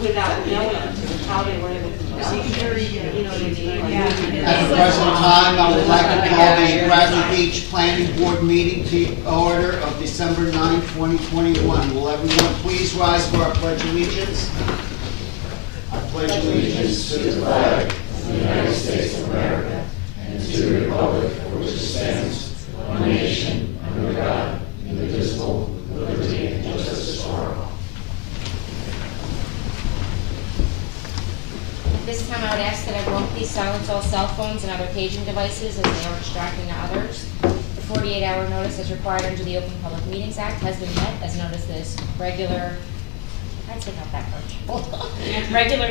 Without knowing how they were able to procedure, you know what I mean? At the present time, I would like to call the Bradley Beach Planning Board meeting to order of December 9, 2021. Will everyone please rise for our pledge of allegiance? I pledge allegiance to the flag of the United States of America and to the republic for which it stands, one nation, under God, indivisible, with liberty and justice for all. This time I would ask that everyone please silence all cell phones and other paging devices as they are distracting to others. The 48-hour notice as required under the Open Public Meetings Act has been met, as notice this regular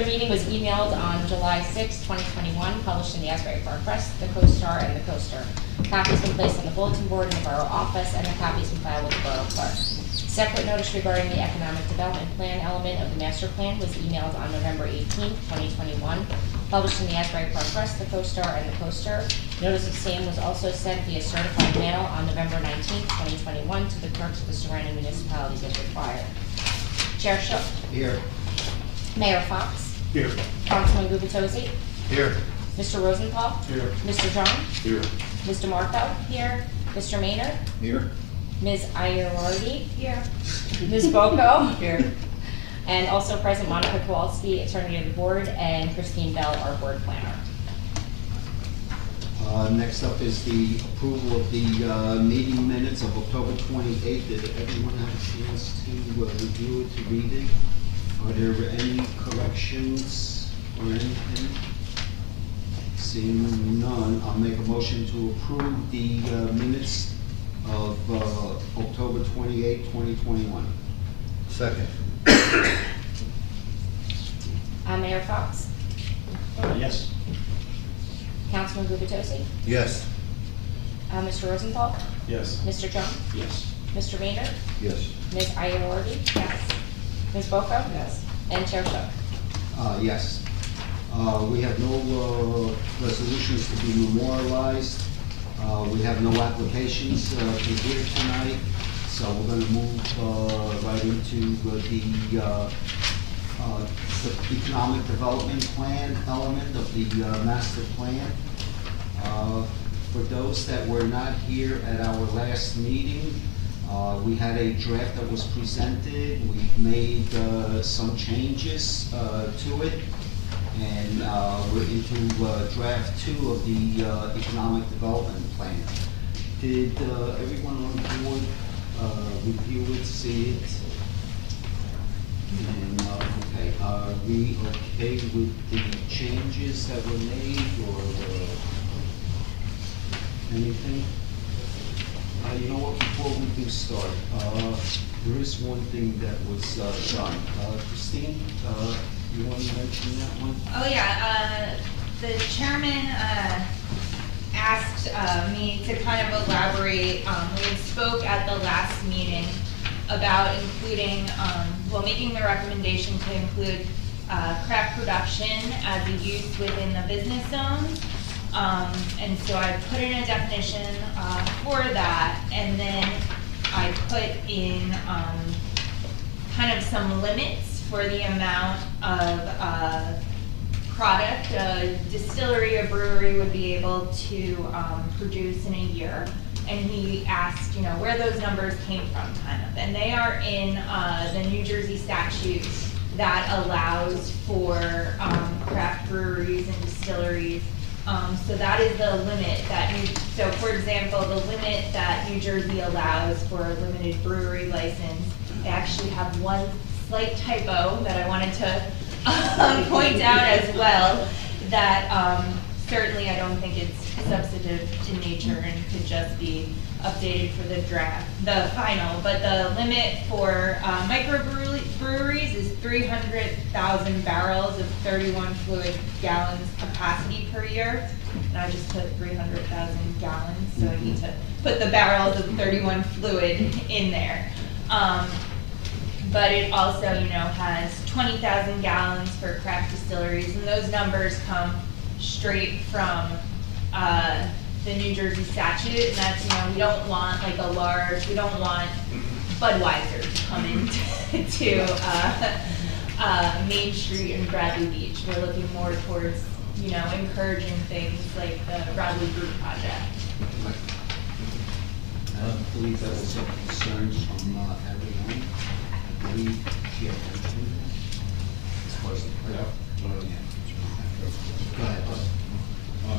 meeting was emailed on July 6, 2021, published in the Asbury Park Press, the Co-Star, and the Coaster. Copies been placed on the bulletin board in the borough office, and the copies been filed with the borough clerk. Separate notice regarding the economic development plan element of the master plan was emailed on November 18, 2021, published in the Asbury Park Press, the Co-Star, and the Coaster. Notice of same was also sent via certified mail on November 19, 2021 to the clerks of the surrounding municipalities as required. Chair Shook. Here. Mayor Fox. Here. Councilman Gubitosi. Here. Mr. Rosenthal. Here. Mr. John. Here. Mr. Marco. Here. Mr. Maynard. Here. Ms. Iorardi. Here. Ms. Boko. Here. And also present Monica Kowalski, attorney of the board, and Christine Bell, our board planner. Next up is the approval of the meeting minutes of October 28th. Did everyone have a chance to review it, to read it? Are there any corrections or anything? Seeing none, I'll make a motion to approve the minutes of October 28, 2021. Second. Mayor Fox. Yes. Councilman Gubitosi. Yes. Mr. Rosenthal. Yes. Mr. John. Yes. Mr. Maynard. Yes. Ms. Iorardi. Yes. Ms. Boko. Yes. And Chair Shook. Yes. We have no resolutions to be memorialized. We have no applications to hear tonight, so we're going to move right into the economic development plan element of the master plan. For those that were not here at our last meeting, we had a draft that was presented. We made some changes to it, and we're into draft 2 of the economic development plan. Did everyone on board review it, see it? And, okay, are we okay with the changes that were made, or anything? You know what, before we do start, there is one thing that was done. Christine, you want to mention that one? Oh yeah, the chairman asked me to kind of elaborate. We had spoke at the last meeting about including, making the recommendation to include craft production as a use within the business zones. And so I put in a definition for that, and then I put in kind of some limits for the amount of product a distillery or brewery would be able to produce in a year. And he asked, where those numbers came from, kind of. And they are in the New Jersey statute that allows for craft breweries and distilleries. So that is the limit that so for example, the limit that New Jersey allows for a limited brewery license, they actually have one slight typo that I wanted to point out as well, that certainly I don't think it's substantive in nature and could just be updated for the final, but the limit for microbreweries is 300,000 barrels of 31 fluid gallons capacity per year. And I just put 300,000 gallons, so I need to put the barrels of 31 fluid in there. but it also, has 20,000 gallons for craft distilleries, and those numbers come straight from, the New Jersey statute, and that's, we don't want like we don't want Budweiser to come into, Main Street and Bradley Beach. We're looking more towards, encouraging things like the Bradley Brew Project. I believe that was some concerns from everyone. I believe she had mentioned that as far as the. Go ahead, Bud.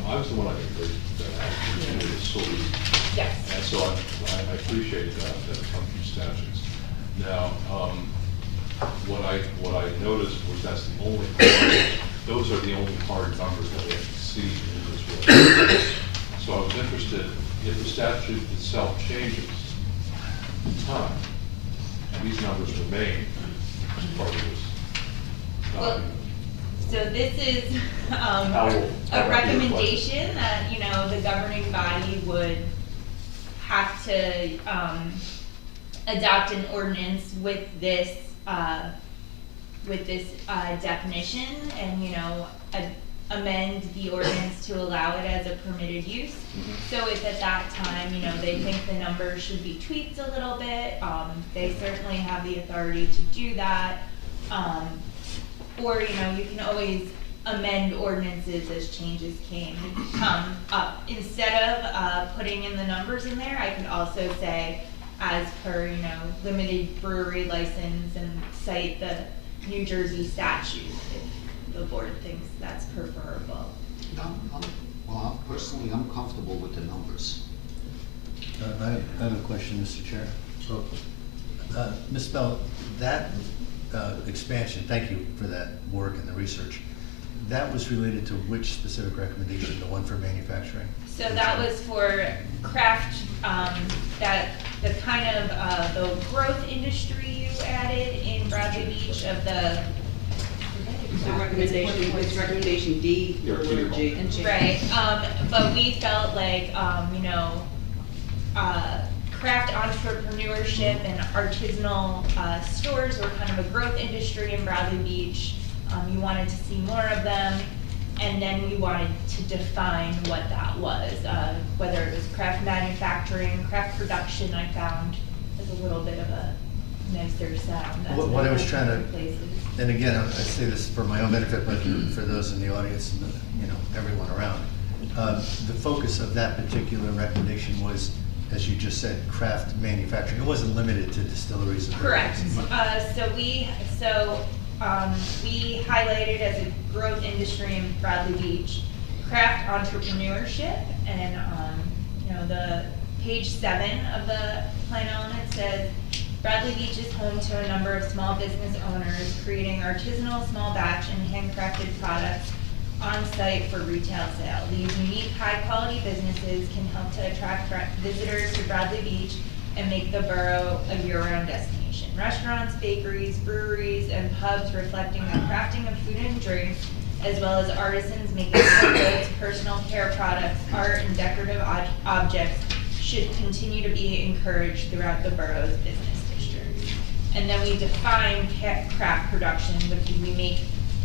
I was the one I think that had the solution. Yes. And so I appreciate that it comes from statutes. Now, what I noticed was that's the only, those are the only hard numbers that we have to see in this way. So I was interested, if the statute itself changes in time, and these numbers remain as part of this document. So this is, How will- a recommendation that, the governing body would have to, adopt an ordinance with this definition and, amend the ordinance to allow it as a permitted use. So if at that time, they think the numbers should be tweaked a little bit, they certainly have the authority to do that. Or, you can always amend ordinances as changes come up. Instead of putting in the numbers in there, I could also say, as per, limited brewery license and cite the New Jersey statute, if the board thinks that's preferable. Personally, I'm comfortable with the numbers. I have a question, Mr. Chair. Ms. Bell, that expansion, thank you for that work and the research. That was related to which specific recommendation, the one for manufacturing? So that was for craft, that the kind of, the growth industry you added in Bradley Beach of the. The recommendation, it's recommendation D, Yeah, or G. G. Right, but we felt like, craft entrepreneurship and artisanal, stores were kind of a growth industry in Bradley Beach. You wanted to see more of them, and then we wanted to define what that was, whether it was craft manufacturing, craft production, I found is a little bit of a nicer sound. That's What I was trying to, places. and again, I say this for my own benefit, but for those in the audience and, everyone around. The focus of that particular recommendation was, as you just said, craft manufacturing. It wasn't limited to distilleries and Correct. breweries. We highlighted as a growth industry in Bradley Beach, craft entrepreneurship, and, the page 7 of the plan element says, Bradley Beach is home to a number of small business owners creating artisanal, small batch, and handcrafted products on site for retail sale. These unique, high-quality businesses can help to attract visitors to Bradley Beach and make the borough a year-round destination. Restaurants, bakeries, breweries, and pubs reflecting the crafting of food and drinks, as well as artisans making home goods, personal care products, art, and decorative objects should continue to be encouraged throughout the borough's business district. And then we define craft production, which we make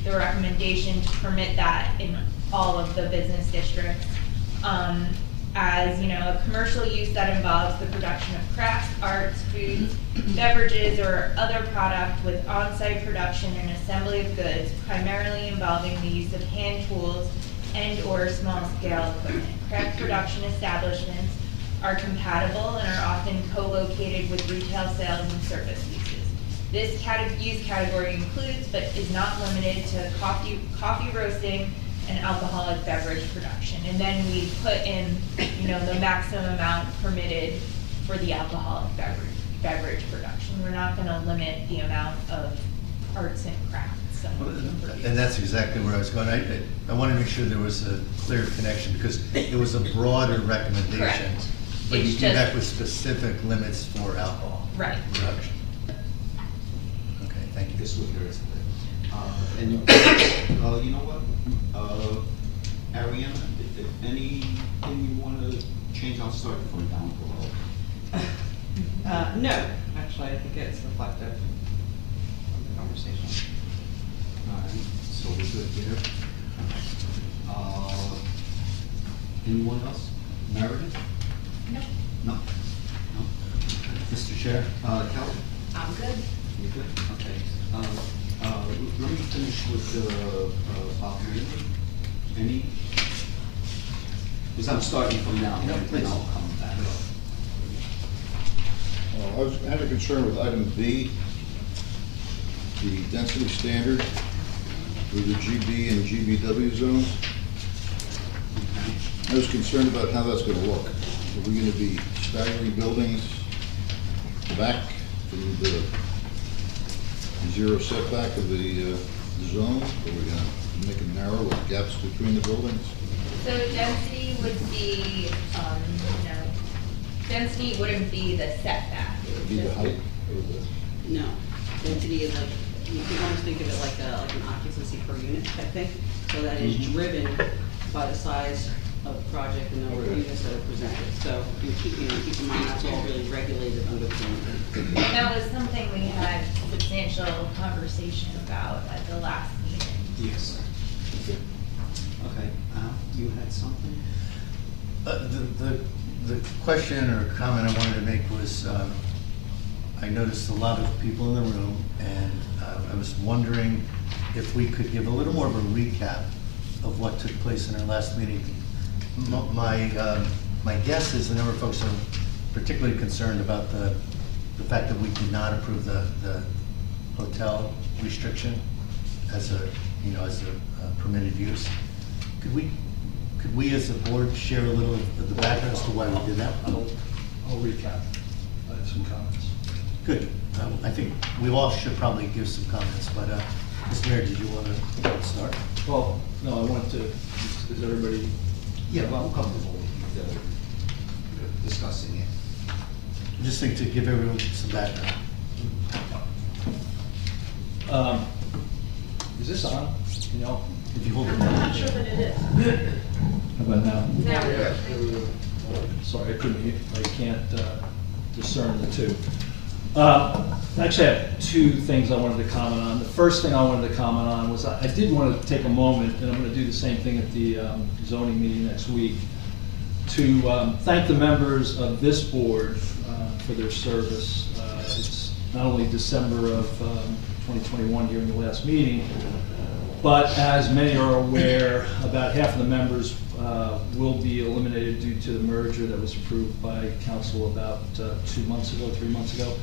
the recommendation to permit that in all of the business districts. As a commercial use that involves the production of crafts, arts, foods, beverages, or other product with on-site production and assembly of goods, primarily involving the use of hand tools and/or small-scale equipment. Craft production establishments are compatible and are often co-located with retail sales and service uses. This use category includes, but is not limited to, coffee roasting and alcoholic beverage production. And then we put in, the maximum amount permitted for the alcoholic beverage production. We're not gonna limit the amount of arts and crafts someone can produce. And that's exactly where I was going. I want to make sure there was a clear connection, because it was a broader recommendation. Correct. But you It's came just- back with specific limits for alcohol. Right. Production. Okay, thank you. This was yours. And, you know what? Ariana, if anything you want to change, I'll start from down below. No, actually, I think it's reflective. Anyone else? Meredith? No. No? No? Mr. Chair? Kelly? I'm good. You good? Okay. Let me finish with Bob Manley. Any? Because I'm starting from now, Yeah, and then please. I'll come back. I had a concern with item B, the density standard for the GB and GBW zones. I was concerned about how that's gonna look. Are we gonna be staggering buildings back from the zero setback of the zone? Are we gonna make it narrow with gaps between the buildings? So density would be, density wouldn't be the setback. It would Be the just- height or the? No, density is like, you can almost think of it like an occupancy per unit, I think. So that is driven by the size of the project and the number of units that are presented. So keep in mind, that's all really regulated under the zoning. That was something we had substantial conversation about at the last meeting. Yes. Okay, Al, you had something? The question or comment I wanted to make was, I noticed a lot of people in the room, and I was wondering if we could give a little more of a recap of what took place in our last meeting. My guess is a number of folks are particularly concerned about the fact that we did not approve the hotel restriction as a permitted use. Could we as a board share a little of the background as to why we did that? I'll recap. I have some comments. Good. I think we all should probably give some comments, but Mr. Mayor, did you want to start? Well, no, I want to, is everybody, Yeah, well, I'm comfortable with discussing it. I just think to give everyone some background. is this on? You know, If you hold it. I'm not sure that it is. how about now? Now, Sorry, I couldn't, I can't discern the two. Actually, I have two things I wanted to comment on. The first thing I wanted to comment on was I did want to take a moment, and I'm going to do the same thing at the zoning meeting next week, to thank the members of this board for their service. It's not only December of 2021 here in the last meeting, but as many are aware, about half of the members will be eliminated due to the merger that was approved by council about 3 months ago.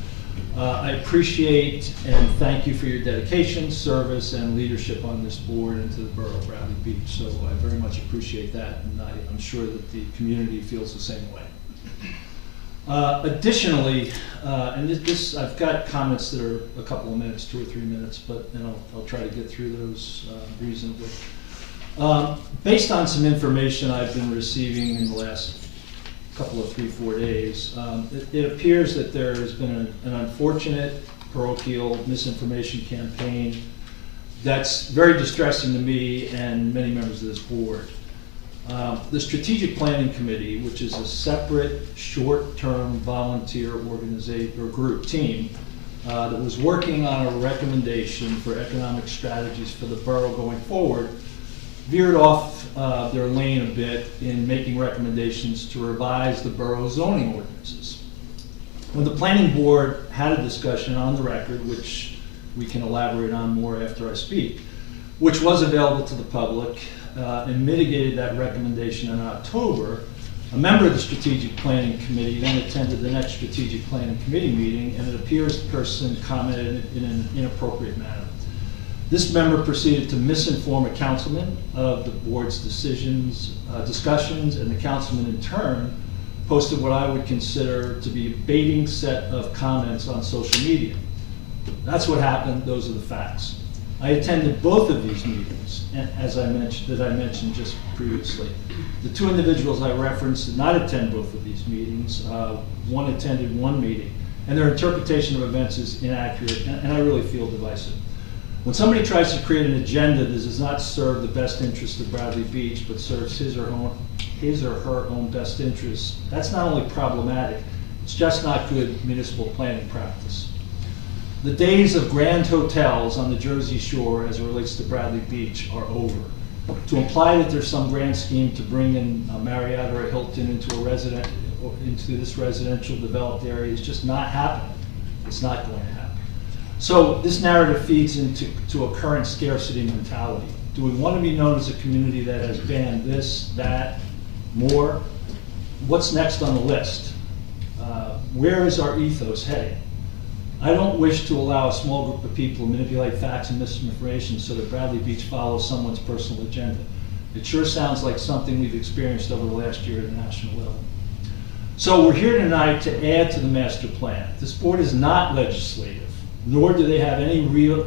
I appreciate and thank you for your dedication, service, and leadership on this board and to the borough of Bradley Beach. So I very much appreciate that, and I'm sure that the community feels the same way. Additionally, and this I've got comments that are a couple of minutes, 2 or 3 minutes, but I'll try to get through those reasonably. Based on some information I've been receiving in the last couple of 3-4 days, it appears that there has been an unfortunate parochial misinformation campaign that's very distressing to me and many members of this board. The Strategic Planning Committee, which is a separate short-term volunteer organization or group team that was working on a recommendation for economic strategies for the borough going forward, veered off their lane a bit in making recommendations to revise the borough zoning ordinances. When the planning board had a discussion on the record, which we can elaborate on more after I speak, which was available to the public, and mitigated that recommendation in October, a member of the Strategic Planning Committee then attended the next Strategic Planning Committee meeting, and it appears the person commented in an inappropriate manner. This member proceeded to misinform a councilman of the board's discussions, and the councilman in turn posted what I would consider to be a baiting set of comments on social media. That's what happened, those are the facts. I attended both of these meetings, and as I mentioned just previously. The two individuals I referenced did not attend both of these meetings. One attended one meeting, and their interpretation of events is inaccurate, and I really feel divisive. When somebody tries to create an agenda that does not serve the best interest of Bradley Beach, but serves his or her own best interests, that's not only problematic, it's just not good municipal planning practice. The days of grand hotels on the Jersey Shore as it relates to Bradley Beach are over. To imply that there's some grand scheme to bring in a Marriott or a Hilton into this residential developed area is just not happening. It's not going to happen. So this narrative feeds into a current scarcity mentality. Do we want to be known as a community that has banned this, that, more? What's next on the list? Where is our ethos heading? I don't wish to allow a small group of people to manipulate facts and misinformation so that Bradley Beach follows someone's personal agenda. It sure sounds like something we've experienced over the last year at a national level. So we're here tonight to add to the master plan. This board is not legislative, nor do they have any real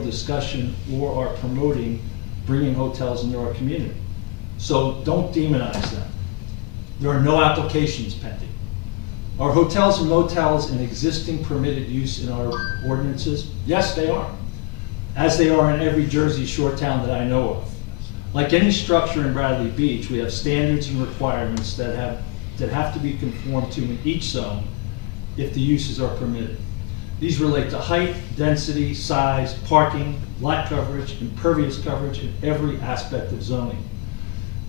discussion or are promoting bringing hotels into our community. So don't demonize them. There are no applications pending. Are hotels and motels an existing permitted use in our ordinances? Yes, they are, as they are in every Jersey shore town that I know of. Like any structure in Bradley Beach, we have standards and requirements that have to be conformed to in each zone if the uses are permitted. These relate to height, density, size, parking, lot coverage, impervious coverage, and every aspect of zoning.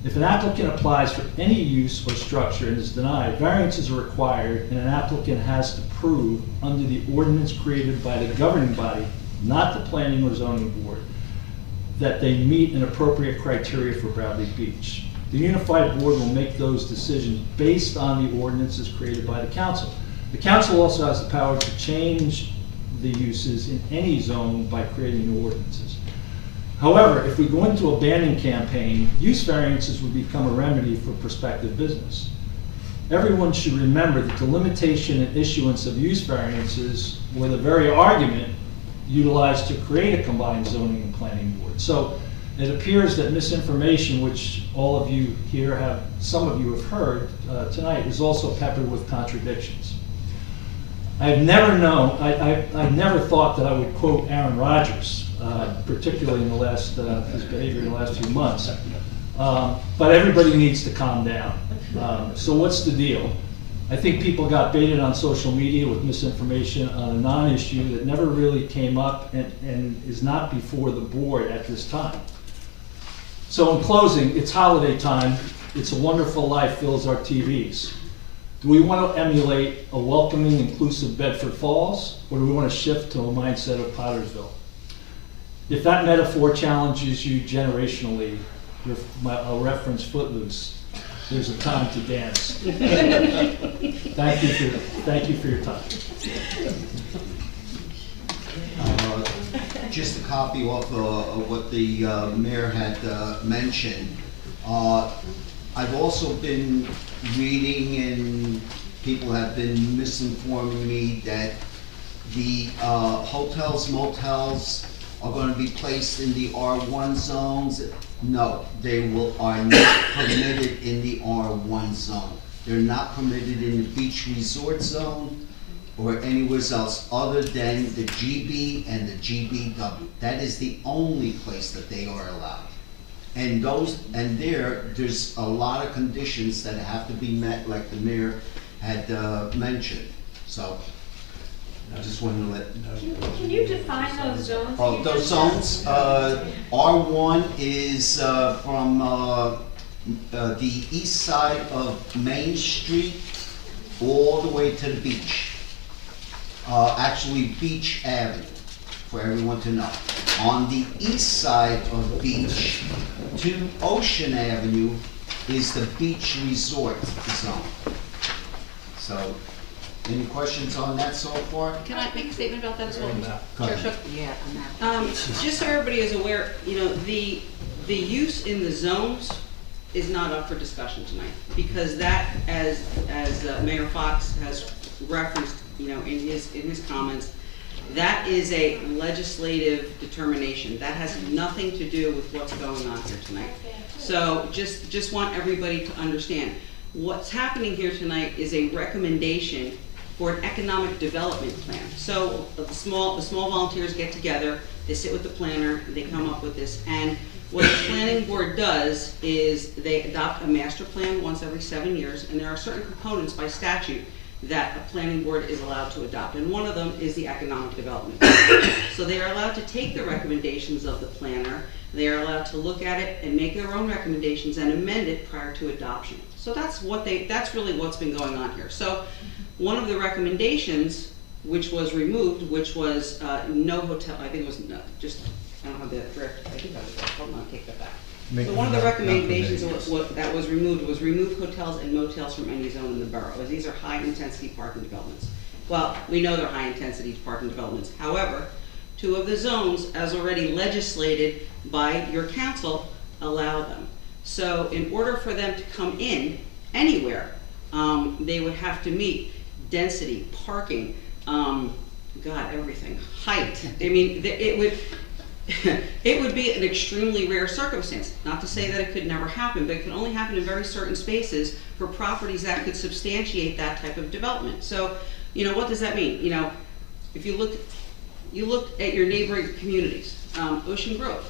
If an applicant applies for any use or structure and is denied, variances are required, and an applicant has to prove under the ordinance created by the governing body, not the planning or zoning board, that they meet an appropriate criteria for Bradley Beach. The unified board will make those decisions based on the ordinances created by the council. The council also has the power to change the uses in any zone by creating new ordinances. However, if we go into a banning campaign, use variances would become a remedy for prospective business. Everyone should remember that the limitation and issuance of use variances were the very argument utilized to create a combined zoning and planning board. So it appears that misinformation, which all of you here have, some of you have heard tonight, is also peppered with contradictions. I've never known, I never thought that I would quote Aaron Rodgers, particularly in the last, his behavior in the last few months. But everybody needs to calm down. So what's the deal? I think people got baited on social media with misinformation on a non-issue that never really came up and is not before the board at this time. So in closing, it's holiday time. It's a Wonderful Life fills our TVs. Do we want to emulate a welcoming, inclusive Bedford Falls, or do we want to shift to a mindset of Pottersville? If that metaphor challenges you generationally, I'll reference Footloose. There's a time to dance. Thank you for your time. Just a copy of what the mayor had mentioned. I've also been reading, and people have been misinforming me that the hotels, motels are going to be placed in the R1 zones. No, they are not permitted in the R1 zone. They're not permitted in the beach resort zone or anywhere else other than the GB and the GBW. That is the only place that they are allowed. And there's a lot of conditions that have to be met, like the mayor had mentioned. So I just wanted to let. Can you define those zones? Oh, those zones. R1 is from the east side of Main Street all the way to the beach. Actually, Beach Avenue, for everyone to know. On the east side of Beach to Ocean Avenue is the beach resort zone. So, any questions on that so far? Can I make a statement about that as well? Go ahead. Chair Shook? Yeah, just so everybody is aware, the use in the zones is not up for discussion tonight, because that, as Mayor Fox has referenced, in his comments, that is a legislative determination. That has nothing to do with what's going on here tonight. So just want everybody to understand. What's happening here tonight is a recommendation for an economic development plan. So the small volunteers get together, they sit with the planner, they come up with this. And what the planning board does is they adopt a master plan once every 7 years, and there are certain components by statute that a planning board is allowed to adopt, and one of them is the economic development. So they are allowed to take the recommendations of the planner, they are allowed to look at it and make their own recommendations and amend it prior to adoption. So that's really what's been going on here. So one of the recommendations, which was removed, which was no hotel, I think it was I don't have the draft, I think I was, hold on, I'll take that back. Make So one of the not recommendations permitted. that was removed was remove hotels and motels from any zone in the borough, as these are high-intensity parking developments. Well, we know they're high-intensity parking developments. However, 2 of the zones, as already legislated by your council, allow them. So in order for them to come in anywhere, they would have to meet density, parking, everything, height. I mean, it would be an extremely rare circumstance. Not to say that it could never happen, but it can only happen in very certain spaces for properties that could substantiate that type of development. So, what does that mean? If you look at your neighboring communities, Ocean Grove,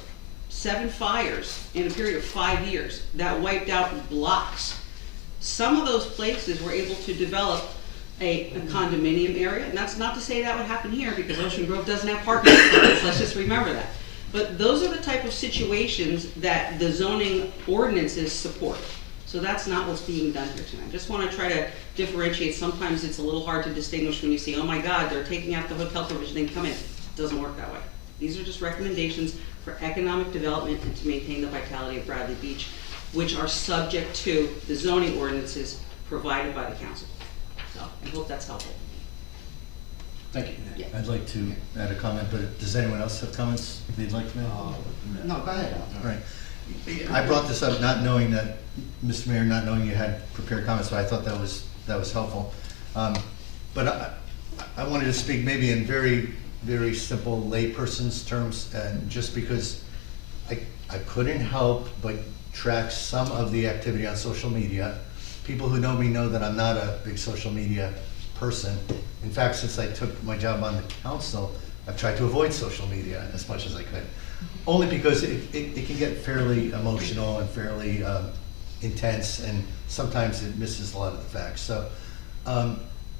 7 fires in a period of 5 years that wiped out blocks. Some of those places were able to develop a condominium area, and that's not to say that would happen here because Ocean Grove doesn't have parking spaces. Let's just remember that. But those are the type of situations that the zoning ordinances support. So that's not what's being done here tonight. I just want to try to differentiate. Sometimes it's a little hard to distinguish when you see, oh my God, they're taking out the hotel provision, then come in. It doesn't work that way. These are just recommendations for economic development and to maintain the vitality of Bradley Beach, which are subject to the zoning ordinances provided by the council. So I hope that's helpful. Thank you. Yeah. I'd like to add a comment, but does anyone else have comments they'd like to make? No, go ahead, Al. All right. I brought this up not knowing that, Mr. Mayor, not knowing you had prepared comments, so I thought that was helpful. But I wanted to speak maybe in very, very simple layperson's terms, and just because I couldn't help but track some of the activity on social media. People who know me know that I'm not a big social media person. In fact, since I took my job on the council, I've tried to avoid social media as much as I could. Only because it can get fairly emotional and fairly intense, and sometimes it misses a lot of the facts. So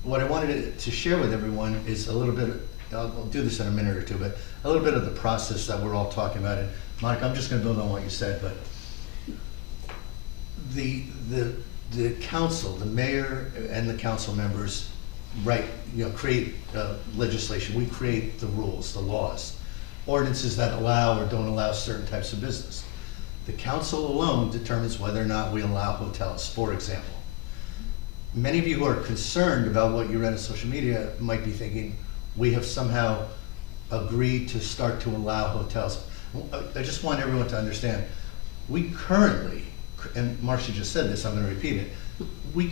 what I wanted to share with everyone is a little bit, I'll do this in a minute or two, but a little bit of the process that we're all talking about. And Monica, I'm just gonna build on what you said, but the council, the mayor and the council members, create legislation. We create the rules, the laws, ordinances that allow or don't allow certain types of business. The council alone determines whether or not we allow hotels, for example. Many of you who are concerned about what you read on social media might be thinking, we have somehow agreed to start to allow hotels. I just want everyone to understand, we currently, and Marcia just said this, I'm gonna repeat it, we,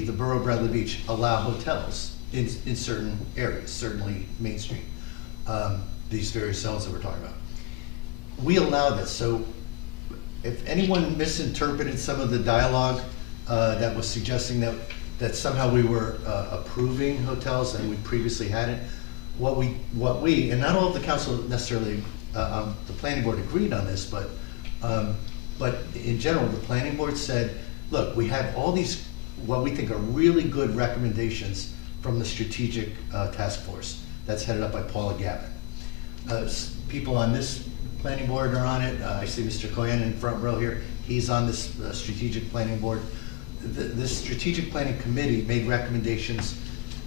the Borough of Bradley Beach, allow hotels in certain areas, certainly Main Street, these various zones that we're talking about. We allow this, so if anyone misinterpreted some of the dialogue that was suggesting that somehow we were approving hotels and we previously had it, what we, and not all of the council necessarily, the planning board agreed on this, but in general, the planning board said, look, we have all these, what we think are really good recommendations from the strategic task force that's headed up by Paula Gavin. People on this planning board are on it. I see Mr. Cohen in front row here. He's on this strategic planning board. This strategic planning committee made recommendations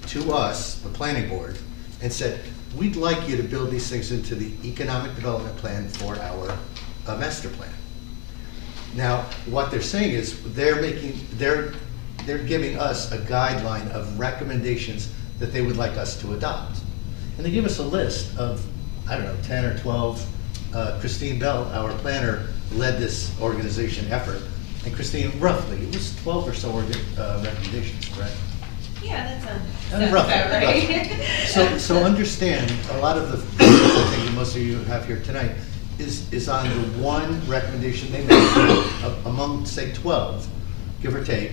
to us, the planning board, and said, we'd like you to build these things into the economic development plan for our master plan. Now, what they're saying is they're giving us a guideline of recommendations that they would like us to adopt. And they give us a list of, I don't know, 10 or 12. Christine Bell, our planner, led this organization effort. And Christine, roughly, it was 12 or so recommendations, correct? Yeah, that's Roughly, about right. So understand, a lot of the focus I think that most of you have here tonight is on the one recommendation they made among, say, 12, give or take,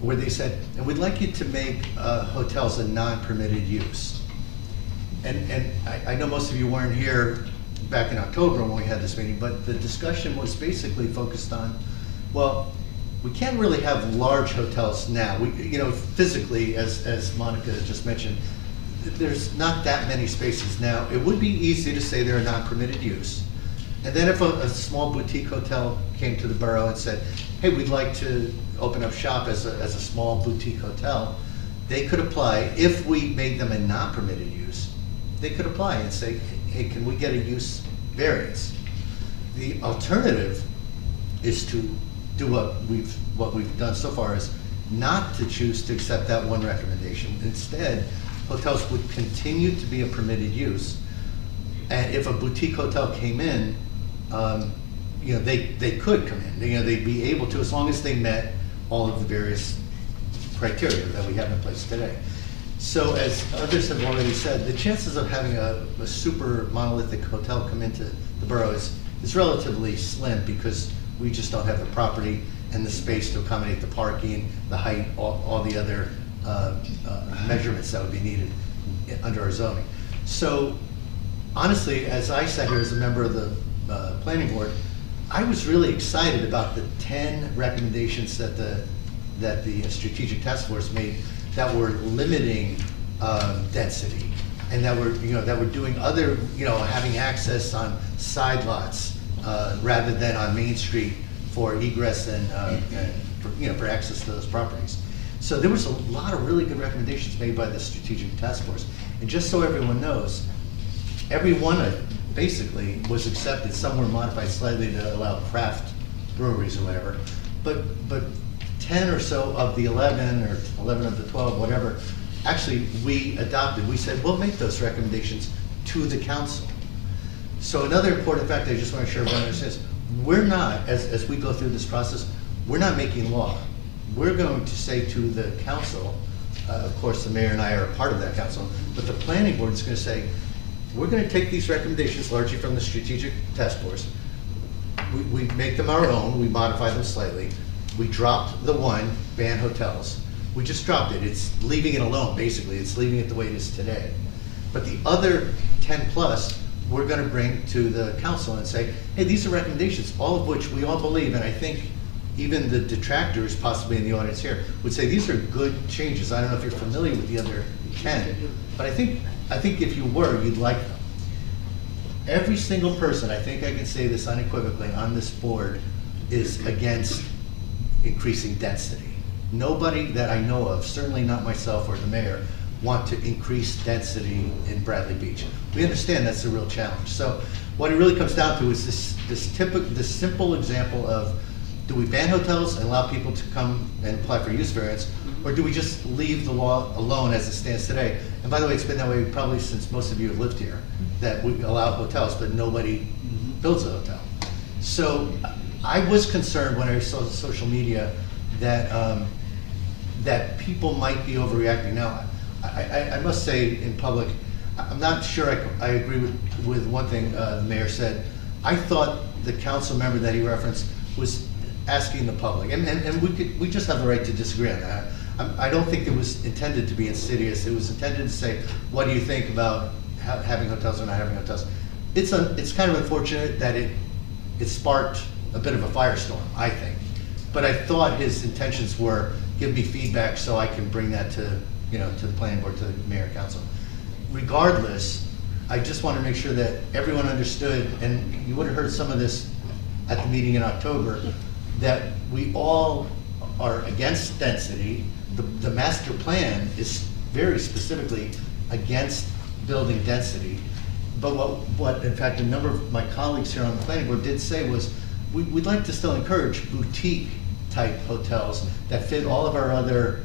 where they said, and we'd like you to make hotels a non-permitted use. And I know most of you weren't here back in October when we had this meeting, but the discussion was basically focused on, well, we can't really have large hotels now. We, physically, as Monica just mentioned, there's not that many spaces now. It would be easy to say they're a non-permitted use. And then if a small boutique hotel came to the borough and said, hey, we'd like to open up shop as a small boutique hotel, they could apply. If we made them a non-permitted use, they could apply and say, hey, can we get a use variance? The alternative is to do what we've done so far, is not to choose to accept that one recommendation. Instead, hotels would continue to be a permitted use. And if a boutique hotel came in, they could come in. They'd be able to, as long as they met all of the various criteria that we have in place today. So as others have already said, the chances of having a super monolithic hotel come into the borough is relatively slim, because we just don't have the property and the space to accommodate the parking, the height, all the other measurements that would be needed under our zoning. So honestly, as I sat here as a member of the planning board, I was really excited about the 10 recommendations that the strategic task force made that were limiting density, and that were doing other, having access on side lots rather than on Main Street for egress and for access to those properties. So there was a lot of really good recommendations made by the strategic task force. And just so everyone knows, every one of basically was accepted. Some were modified slightly to allow craft breweries or whatever. But 10 or so of the 11, or 11 of the 12, whatever, actually we adopted. We said, we'll make those recommendations to the council. So another important fact I just want to share with everyone is, we're not, as we go through this process, we're not making law. We're going to say to the council, of course the mayor and I are a part of that council, but the planning board is going to say, we're going to take these recommendations largely from the strategic task force. We make them our own, we modify them slightly. We dropped the one, ban hotels. We just dropped it. It's leaving it alone, basically. It's leaving it the way it is today. But the other 10 plus, we're going to bring to the council and say, hey, these are recommendations, all of which we all believe, and I think even the detractors possibly in the audience here would say these are good changes. I don't know if you're familiar with the other 10, but I think if you were, you'd like them. Every single person, I think I can say this unequivocally, on this board is against increasing density. Nobody that I know of, certainly not myself or the mayor, want to increase density in Bradley Beach. We understand that's a real challenge. So what it really comes down to is this simple example of, do we ban hotels and allow people to come and apply for use variance, or do we just leave the law alone as it stands today? And by the way, it's been that way probably since most of you have lived here, that we allow hotels, but nobody builds a hotel. So I was concerned when I saw social media that that people might be overreacting. Now, I must say in public, I'm not sure I agree with one thing the mayor said. I thought the council member that he referenced was asking the public, and we just have the right to disagree on that. I don't think it was intended to be insidious. It was intended to say, what do you think about having hotels or not having hotels? It's kind of unfortunate that it sparked a bit of a firestorm, I think. But I thought his intentions were, give me feedback so I can bring that to the planning board, to the mayor and council. Regardless, I just want to make sure that everyone understood, and you would have heard some of this at the meeting in October, that we all are against density. The master plan is very specifically against building density. But what in fact a number of my colleagues here on the planning board did say was, we'd like to still encourage boutique type hotels that fit all of our other,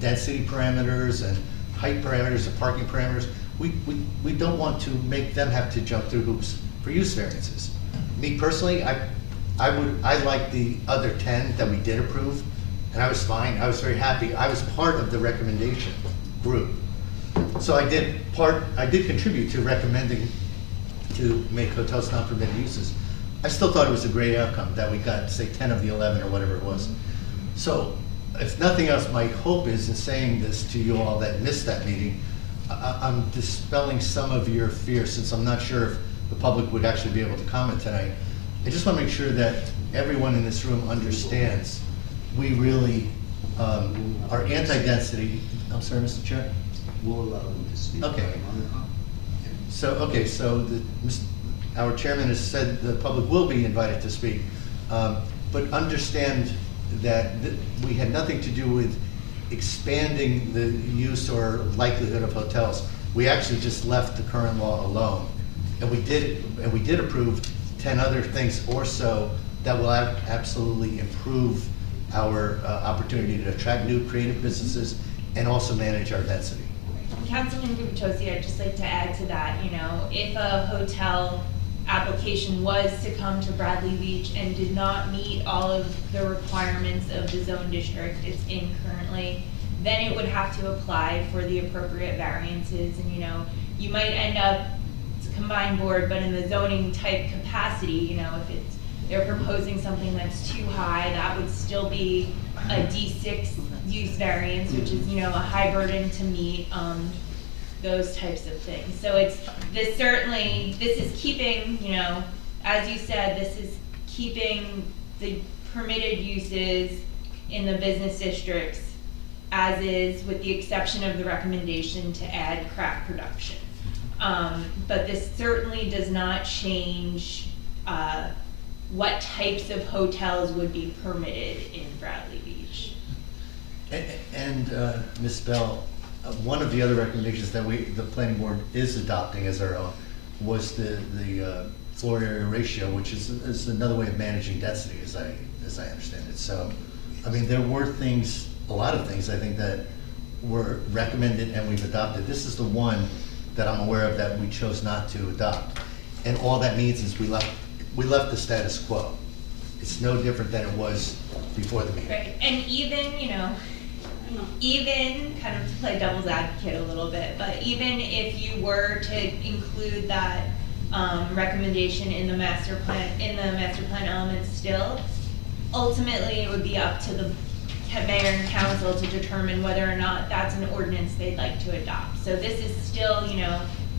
density parameters and height parameters and parking parameters. We don't want to make them have to jump through hoops for use variances. Me personally, I like the other 10 that we did approve, and I was fine. I was very happy. I was part of the recommendation group. So I did contribute to recommending to make hotels non-permitted uses. I still thought it was a great outcome that we got, say, 10 of the 11 or whatever it was. So if nothing else, my hope is in saying this to you all that missed that meeting, I'm dispelling some of your fear, since I'm not sure if the public would actually be able to comment tonight. I just want to make sure that everyone in this room understands we really are anti-density. I'm sorry, Mr. Chair? We'll allow them to speak. Okay. So our chairman has said the public will be invited to speak, but understand that we had nothing to do with expanding the use or likelihood of hotels. We actually just left the current law alone. And we did approve 10 other things or so that will absolutely improve our opportunity to attract new creative businesses and also manage our density. Councilman Gubitosi, I'd just like to add to that, if a hotel application was to come to Bradley Beach and did not meet all of the requirements of the zone district it's in currently, then it would have to apply for the appropriate variances, and you might end up, it's a combined board, but in the zoning type capacity, if they're proposing something that's too high, that would still be a D6 use variance, which is, a high burden to meet, those types of things. So this is keeping, as you said, this is keeping the permitted uses in the business districts as is, with the exception of the recommendation to add craft production. But this certainly does not change what types of hotels would be permitted in Bradley Beach. And Ms. Bell, one of the other recommendations that the planning board is adopting as our own was the floor area ratio, which is another way of managing density, as I understand it. So, I mean, there were a lot of things I think that were recommended and we've adopted. This is the one that I'm aware of that we chose not to adopt. And all that means is we left the status quo. It's no different than it was before the meeting. Right, and even kind of to play devil's advocate a little bit, but even if you were to include that recommendation in the master plan elements still, ultimately it would be up to the mayor and council to determine whether or not that's an ordinance they'd like to adopt. So this is still,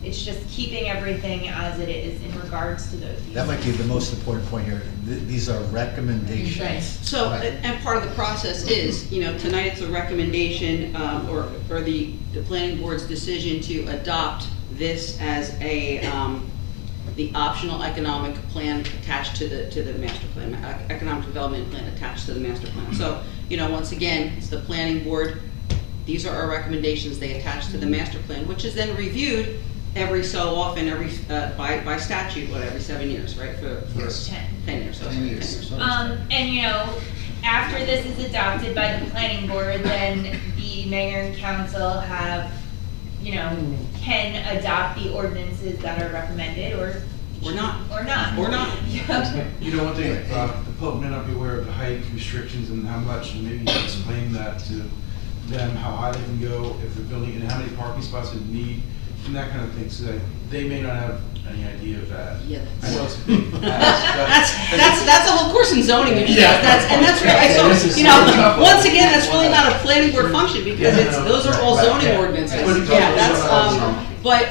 it's just keeping everything as it is in regards to those uses. That might be the most important point here. These are recommendations. Right. So, and part of the process is, tonight it's a recommendation, or the planning board's decision to adopt this as the optional economic plan attached to the master plan, economic development plan attached to the master plan. So, once again, it's the planning board. These are our recommendations. They attach to the master plan, which is then reviewed every so often, by statute, every 7 years, right? For Yes. 10 years. So 10 years. 10 years. And after this is adopted by the planning board, then the mayor and council have, can adopt the ordinances that are recommended or not. Or not. Or not. Yeah. One thing, the public may not be aware of the height restrictions and how much, and maybe you can explain that to them, how high they can go, if they're building, and how many parking spots they need, and that kind of thing, so that they may not have any idea of that. Yeah. I know it's a big ask, That's a whole course in zoning. That's really, once again, that's really not a planning board function because those are all zoning ordinances. Yeah, that's, but,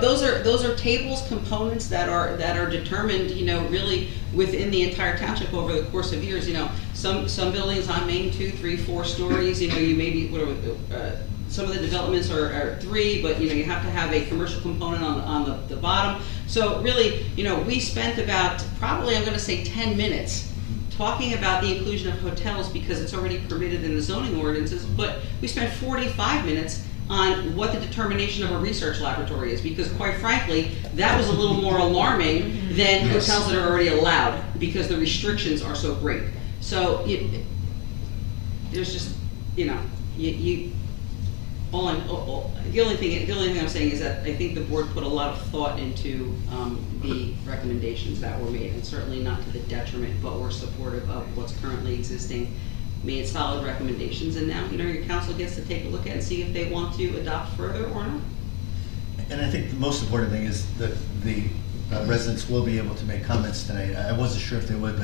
those are tables, components that are determined, really within the entire township over the course of years. Some buildings on Main 2, 3, 4 stories, you maybe, some of the developments are 3, but you have to have a commercial component on the bottom. So really, we spent about, probably I'm gonna say 10 minutes talking about the inclusion of hotels because it's already permitted in the zoning ordinances, but we spent 45 minutes on what the determination of a research laboratory is, because quite frankly, that was a little more alarming than hotels that are already allowed, because the restrictions are so great. So, there's just, the only thing I'm saying is that I think the board put a lot of thought into the recommendations that were made, and certainly not to the detriment, but we're supportive of what's currently existing, made solid recommendations, and now, your council gets to take a look at it and see if they want to adopt further or not. And I think the most important thing is that the residents will be able to make comments tonight. I wasn't sure if they would,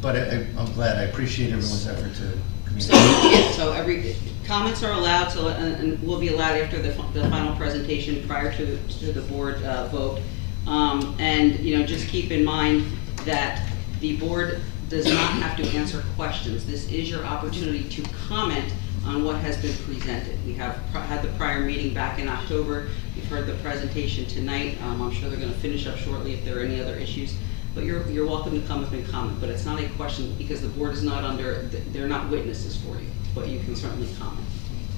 but I'm glad. I appreciate everyone's effort to communicate. So every comments are allowed, and will be allowed after the final presentation prior to the board vote. And just keep in mind that the board does not have to answer questions. This is your opportunity to comment on what has been presented. We have had the prior meeting back in October. You've heard the presentation tonight. I'm sure they're gonna finish up shortly if there are any other issues. But you're welcome to come up and comment, but it's not a question because the board is not under, they're not witnesses for you, but you can certainly comment.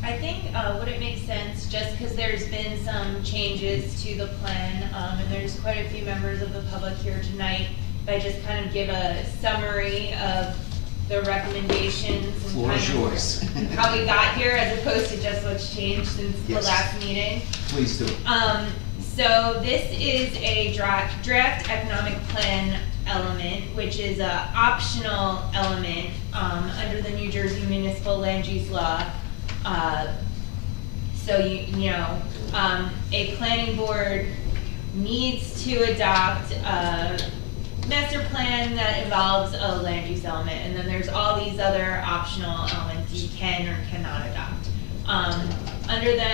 I think, would it make sense, just because there's been some changes to the plan, and there's quite a few members of the public here tonight, if I just kind of give a summary of the recommendations and Floor kind is of yours. how we got here as opposed to just what's changed since the Yes. last meeting. Please do. So this is a draft economic plan element, which is a optional element, under the New Jersey Municipal Land Use Law. So a planning board needs to adopt a master plan that involves a land use element, and then there's all these other optional elements you can or cannot adopt. Under the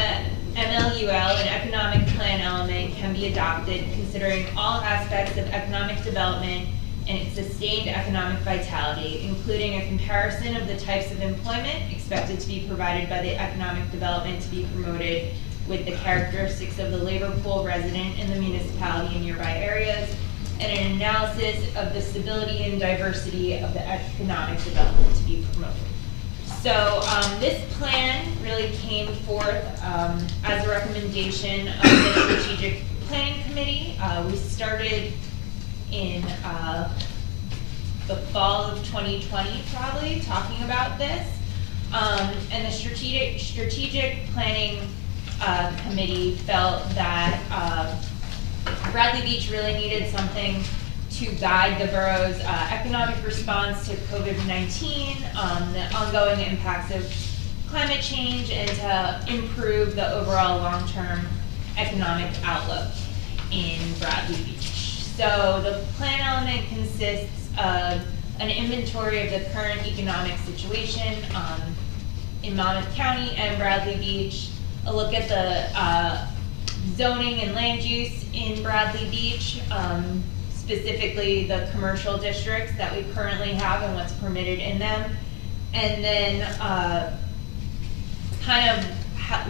MLUL, an economic plan element can be adopted considering all aspects of economic development and its sustained economic vitality, including a comparison of the types of employment expected to be provided by the economic development to be promoted with the characteristics of the labor pool resident in the municipality and nearby areas, and an analysis of the stability and diversity of the economic development to be promoted. So this plan really came forth as a recommendation of the Strategic Planning Committee. We started in the fall of 2020, probably, talking about this. And the Strategic Planning Committee felt that Bradley Beach really needed something to guide the borough's economic response to COVID-19, the ongoing impacts of climate change, and to improve the overall long-term economic outlook in Bradley Beach. So the plan element consists of an inventory of the current economic situation in Monmouth County and Bradley Beach, a look at the zoning and land use in Bradley Beach, specifically the commercial districts that we currently have and what's permitted in them, and then kind of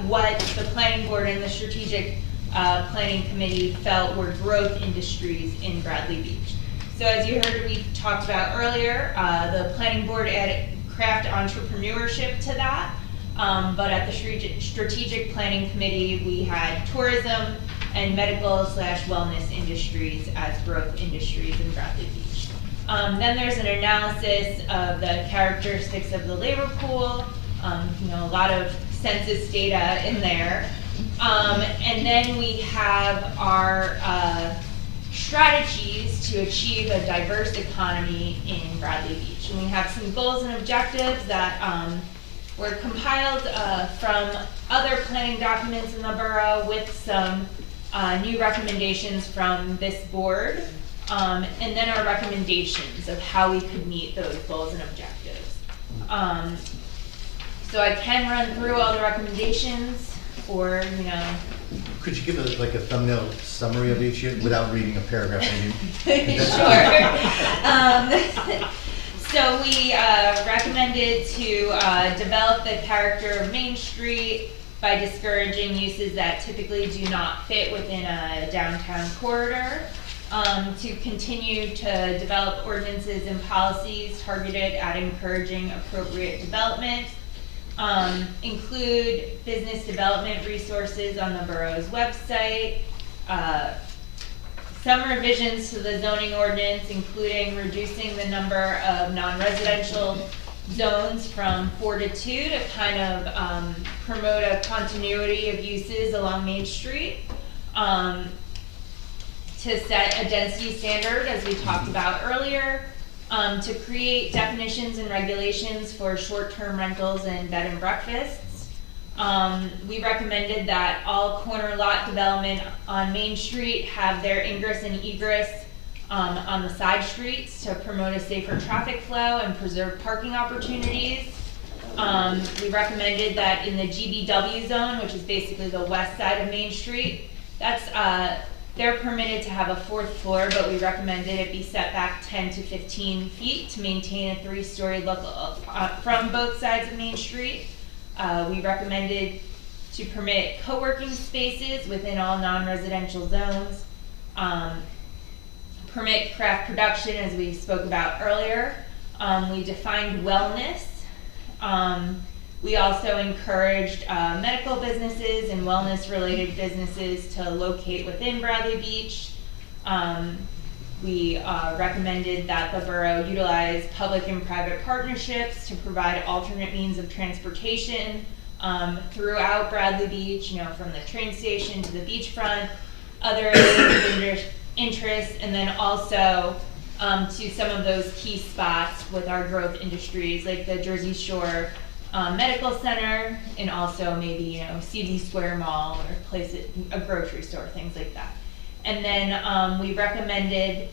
what the planning board and the strategic planning committee felt were growth industries in Bradley Beach. So as you heard we talked about earlier, the planning board added craft entrepreneurship to that, but at the strategic planning committee we had tourism and medical/wellness industries as growth industries in Bradley Beach. Then there's an analysis of the characteristics of the labor pool, a lot of census data in there. And then we have our strategies to achieve a diverse economy in Bradley Beach. And we have some goals and objectives that were compiled from other planning documents in the borough with some new recommendations from this board, and then our recommendations of how we could meet those goals and objectives. So I can run through all the recommendations, or, Could you give a thumbnail summary of each without reading a paragraph? Sure. So we recommended to develop the character of Main Street by discouraging uses that typically do not fit within a downtown corridor, to continue to develop ordinances and policies targeted at encouraging appropriate development, include business development resources on the borough's website, some revisions to the zoning ordinance, including reducing the number of non-residential zones from 4 to 2 to kind of promote a continuity of uses along Main Street, to set a density standard, as we talked about earlier, to create definitions and regulations for short-term rentals and bed and breakfasts. We recommended that all corner lot development on Main Street have their ingress and egress on the side streets to promote a safer traffic flow and preserve parking opportunities. We recommended that in the GBW zone, which is basically the west side of Main Street, that's They're permitted to have a 4th floor, but we recommended it be set back 10 to 15 feet to maintain a 3-story look from both sides of Main Street. We recommended to permit co-working spaces within all non-residential zones. Permit craft production, as we spoke about earlier. We defined wellness. We also encouraged medical businesses and wellness-related businesses to locate within Bradley Beach. We recommended that the borough utilize public and private partnerships to provide alternate means of transportation throughout Bradley Beach, from the train station to the beachfront, other areas of interest, and then also to some of those key spots with our growth industries, like the Jersey Shore Medical Center, and also maybe, CD Square Mall or a grocery store, things like that. And then we recommended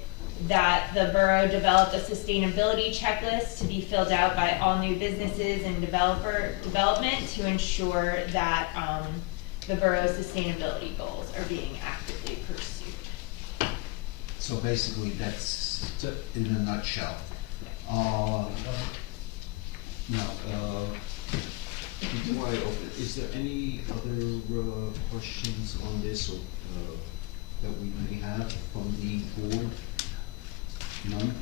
that the borough develop a sustainability checklist to be filled out by all new businesses and development to ensure that the borough's sustainability goals are being actively pursued. So basically, that's in a nutshell. Before I open, is there any other questions on this or that we may have from the board? None?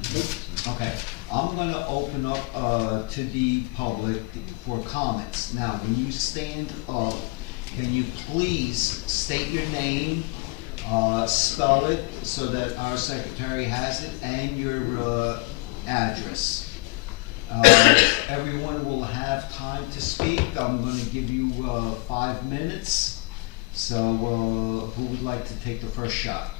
Okay, I'm gonna open up to the public for comments. Now, when you stand up, can you please state your name, spell it so that our secretary has it, and your address. Everyone will have time to speak. I'm gonna give you 5 minutes. So who would like to take the first shot?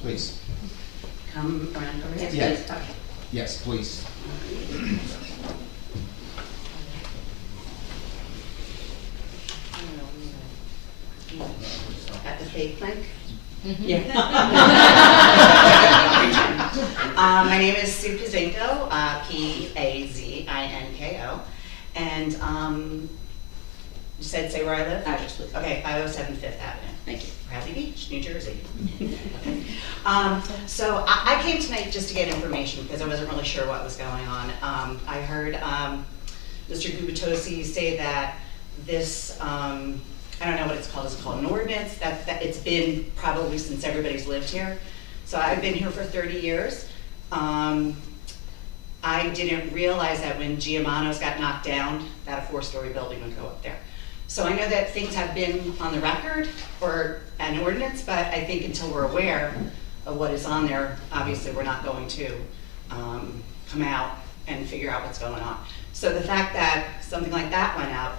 Please. Come around over here. Yeah. Please. Okay. Yes, please. At the fake mic. Yeah. My name is Sue Pazinko, Pazinko, and you said say where I live? Address, please. Okay, 507 Fifth Avenue. Thank you. Bradley Beach, New Jersey. Okay. So I came tonight just to get information because I wasn't really sure what was going on. I heard Mr. Gubitosi say that this, I don't know what it's called. Is it called an ordinance? That it's been probably since everybody's lived here. So I've been here for 30 years. I didn't realize that when Giamano's got knocked down, that a 4-story building would go up there. So I know that things have been on the record for an ordinance, but I think until we're aware of what is on there, obviously we're not going to come out and figure out what's going on. So the fact that something like that went out,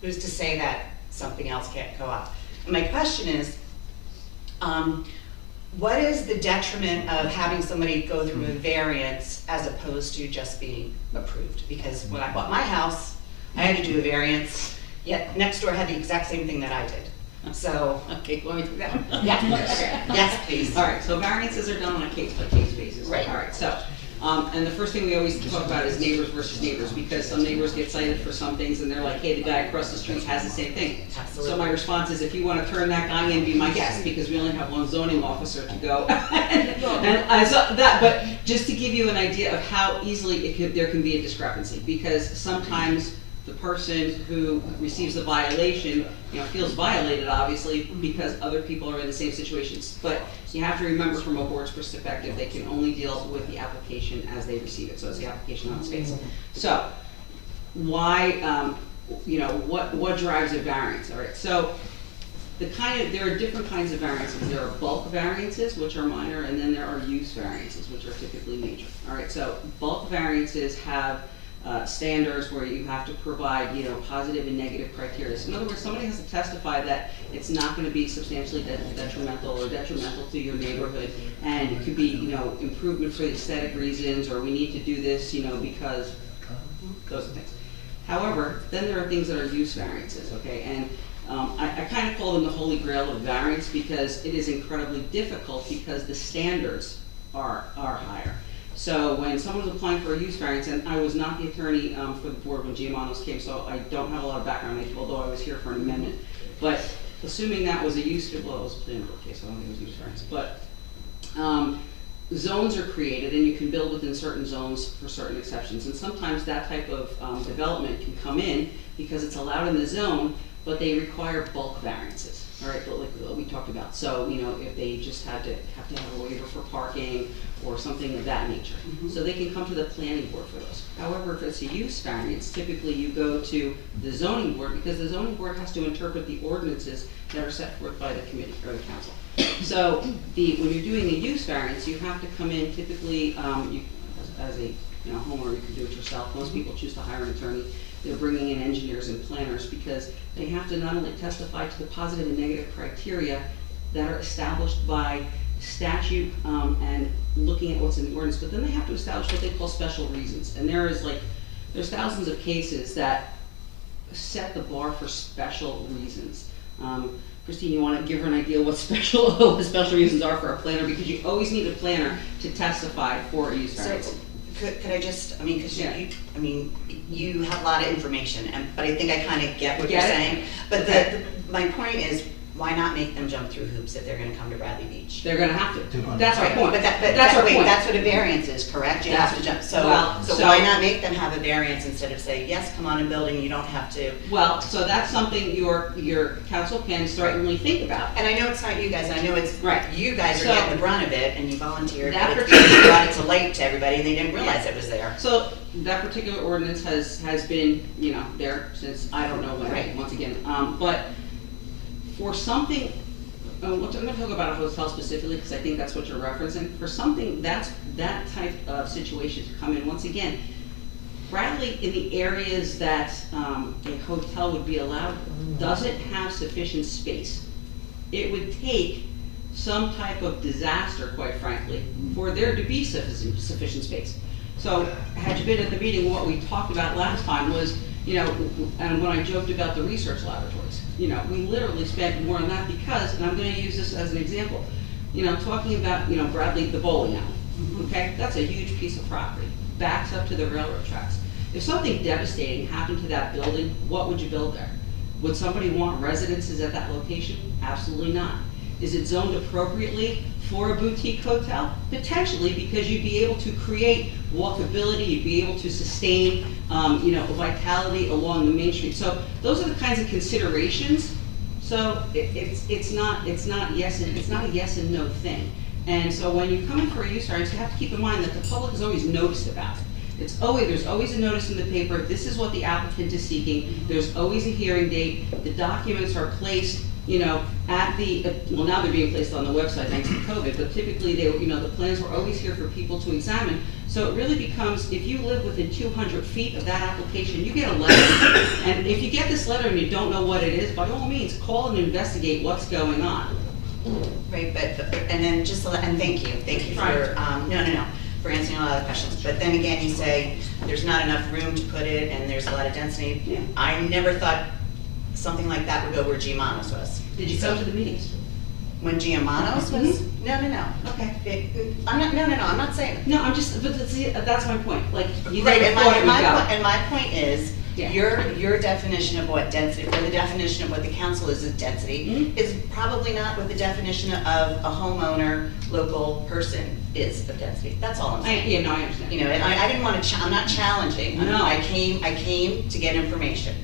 who's to say that something else can't go up? And my question is, what is the detriment of having somebody go through a variance as opposed to just being approved? Because when I bought my house, I had to do a variance, yet next door had the exact same thing that I did. So, Okay, let me do that. yeah, Yes. yes, please. All right, so variances are done on a case-by-case basis. Right. All right, so, and the first thing we always talk about is neighbors versus neighbors, because some neighbors get cited for some things and they're like, hey, the guy across the street has the same thing. Absolutely. So my response is, if you wanna turn that guy in, be my guest, because we only have one zoning officer to go. And I saw that, but just to give you an idea of how easily there can be a discrepancy, because sometimes the person who receives the violation, feels violated, obviously, because other people are in the same situations. But you have to remember, from a board's perspective, they can only deal with the application as they receive it. So it's the application on its face. So why, what drives a variance? All right. So there are different kinds of variances. There are bulk variances, which are minor, and then there are use variances, which are typically major. All right. So bulk variances have standards where you have to provide, positive and negative criteria. So in other words, somebody has to testify that it's not going to be substantially detrimental or detrimental to your neighborhood, and it could be, improvement for aesthetic reasons, or we need to do this, because those are things. However, then there are things that are use variances, okay? And I kind of call them the holy grail of variance, because it is incredibly difficult because the standards are higher. So when someone's applying for a use variance, and I was not the attorney for the board when Giamano's came, so I don't have a lot of background, although I was here for an amendment. But assuming that was a use, well, it was a planning board case, so I don't think it was use variance, but, zones are created and you can build within certain zones for certain exceptions. And sometimes that type of development can come in because it's allowed in the zone, but they require bulk variances, all right, but like we talked about. So, you know, if they just have to have a waiver for parking or something of that nature. So they can come to the planning board for those. However, if it's a use variance, typically you go to the zoning board because the zoning board has to interpret the ordinances that are set forth by the committee or the council. So when you're doing a use variance, you have to come in typically, as a homeowner, you can do it yourself. Most people choose to hire an attorney. They're bringing in engineers and planners because they have to not only testify to the positive and negative criteria that are established by statute and looking at what's in the ordinance, but then they have to establish what they call special reasons. And there's thousands of cases that set the bar for special reasons. Christine, you want to give her an idea what the special reasons are for a planner, because you always need a planner to testify for a use variance. So, could I just, because Yeah. you have a lot of information, but I think I kind of get what Get you're it? saying. But Okay. my point is, why not make them jump through hoops if they're gonna come to Bradley Beach? They're gonna have to. They're gonna- That's our Right, point. But That's our wait, point. that's what a variance is, correct? You have to jump, so So- why not make them have a variance instead of say, yes, come on in building, you don't have to. Well, so that's something your council can certainly think about. And I know it's not you guys, I know it's, Right. you guys are So- getting the brunt of it, and you volunteered, That but it's particular- being brought to light to everybody, and they didn't realize it was there. So that particular ordinance has been, there since, I don't know when, Right. once again. But for something, I'm gonna talk about a hotel specifically because I think that's what you're referencing. For something that type of situation to come in, once again, Bradley, in the areas that a hotel would be allowed, doesn't have sufficient space. It would take some type of disaster, quite frankly, for there to be sufficient space. So, had you been at the meeting, what we talked about last time was, and when I joked about the research laboratories, we literally spent more on that because, and I'm gonna use this as an example, talking about, Bradley, the bowling alley, okay? That's a huge piece of property, backs up to the railroad tracks. If something devastating happened to that building, what would you build there? Would somebody want residences at that location? Absolutely not. Is it zoned appropriately for a boutique hotel? Potentially, because you'd be able to create walkability, you'd be able to sustain, vitality along the main street. So those are the kinds of considerations. So it's not a yes and no thing. And so when you come in for a use variance, you have to keep in mind that the public is always noticed about it. There's always a notice in the paper, this is what the applicant is seeking, there's always a hearing date, the documents are placed, at now they're being placed on the website thanks to COVID, but typically the plans were always here for people to examine. So it really becomes, if you live within 200 feet of that application, you get a letter. And if you get this letter and you don't know what it is, by all means, call and investigate what's going on. Right, and then and thank you for, for answering a lot of the questions. But then again, you say there's not enough room to put it and there's a lot of density. Yeah. I never thought something like that would go where Giamanos was. Did you go to the meetings? When Giamanos was? No. Okay. I'm not saying. No, I'm just, but that's my point, like, you Right, never and thought it would go. and my point is, Yeah. your definition of what density, or the definition of what the council is as density, is probably not what the definition of a homeowner, local person is of density. That's all I'm saying. I understand. And I didn't want to, I'm not challenging. No. I came to get information.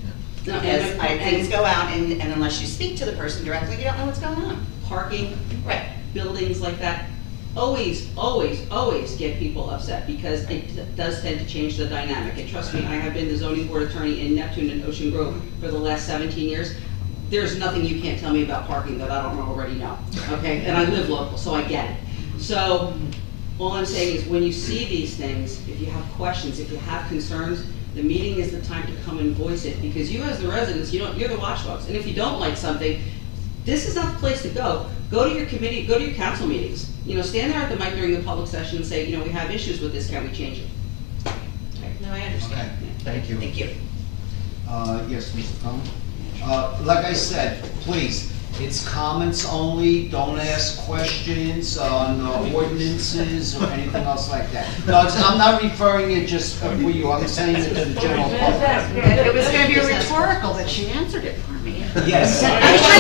No, Because and- things go out, and unless you speak to the person directly, you don't know what's going on. Parking, Right. buildings like that, always get people upset because it does tend to change the dynamic. And trust me, I have been the zoning board attorney in Neptune and Ocean Grove for the last 17 years. There's nothing you can't tell me about parking that I don't already know, okay? And I live local, so I get it. So, all I'm saying is when you see these things, if you have questions, if you have concerns, the meeting is the time to come and voice it, because you as the residents, you're the watchdogs. And if you don't like something, this is not the place to go. Go to your committee, go to your council meetings. Stand there at the mic during the public session and say, we have issues with this, can we change it? No, I understand. Okay, thank you. Thank you. Yes, Mr. Cohen? Like I said, please, It's comments only, don't ask questions on ordinances or anything else like that. No, I'm not referring it just for you, I'm saying it to the general public. It was gonna be rhetorical, but she answered it for me. Yes. I heard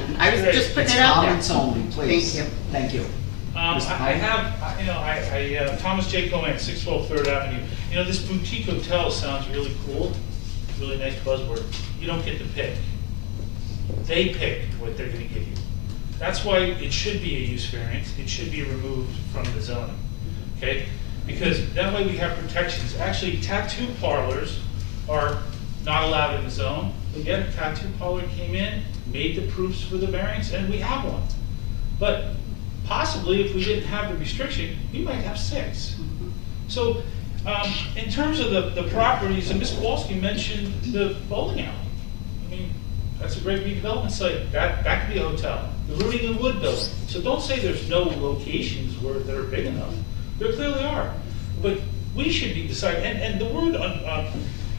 you. I was just putting It's it out there. comments only, please. Thank you. Thank you. Mr. I have, Thomas J. Cohen, 612 Third Avenue. You know, this boutique hotel sounds really cool, really nice buzzword. You don't get to pick. They pick what they're gonna give you. That's why it should be a use variance. It should be removed from the zoning, okay? Because that way we have protections. Actually, tattoo parlors are not allowed in the zone. But yet, a tattoo parlor came in, made the proofs for the variance, and we have one. But possibly, if we didn't have the restriction, we might have 6. So, in terms of the properties, and Ms. Kowalski mentioned the bowling alley. I mean, that's a great redevelopment site. That could be a hotel. The Rooting and Wood building. So don't say there's no locations that are big enough. There clearly are. But we should be deciding, and the word,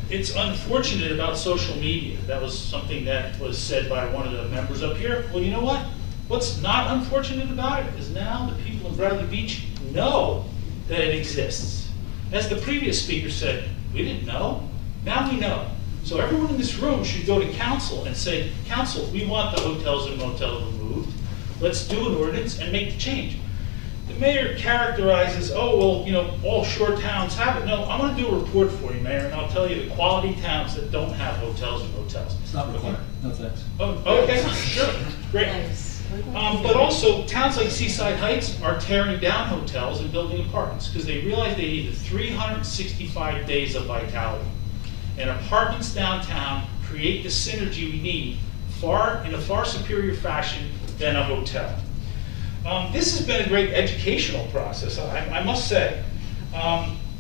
it's unfortunate about social media. That was something that was said by one of the members up here. Well, you know what? What's not unfortunate about it is now the people in Bradley Beach know that it exists. As the previous speaker said, we didn't know, now we know. So everyone in this room should go to council and say, council, we want the hotels and motels removed. Let's do an ordinance and make the change. The mayor characterizes, oh, well, you know, all shore towns have it. No, I'm gonna do a report for you, Mayor, and I'll tell you the quality towns that don't have hotels and motels. It's not required, no thanks. Oh, okay, sure, great. But also, towns like Seaside Heights are tearing down hotels and building apartments because they realize they need 365 days of vitality. And apartments downtown create the synergy we need in a far superior fashion than a hotel. This has been a great educational process, I must say.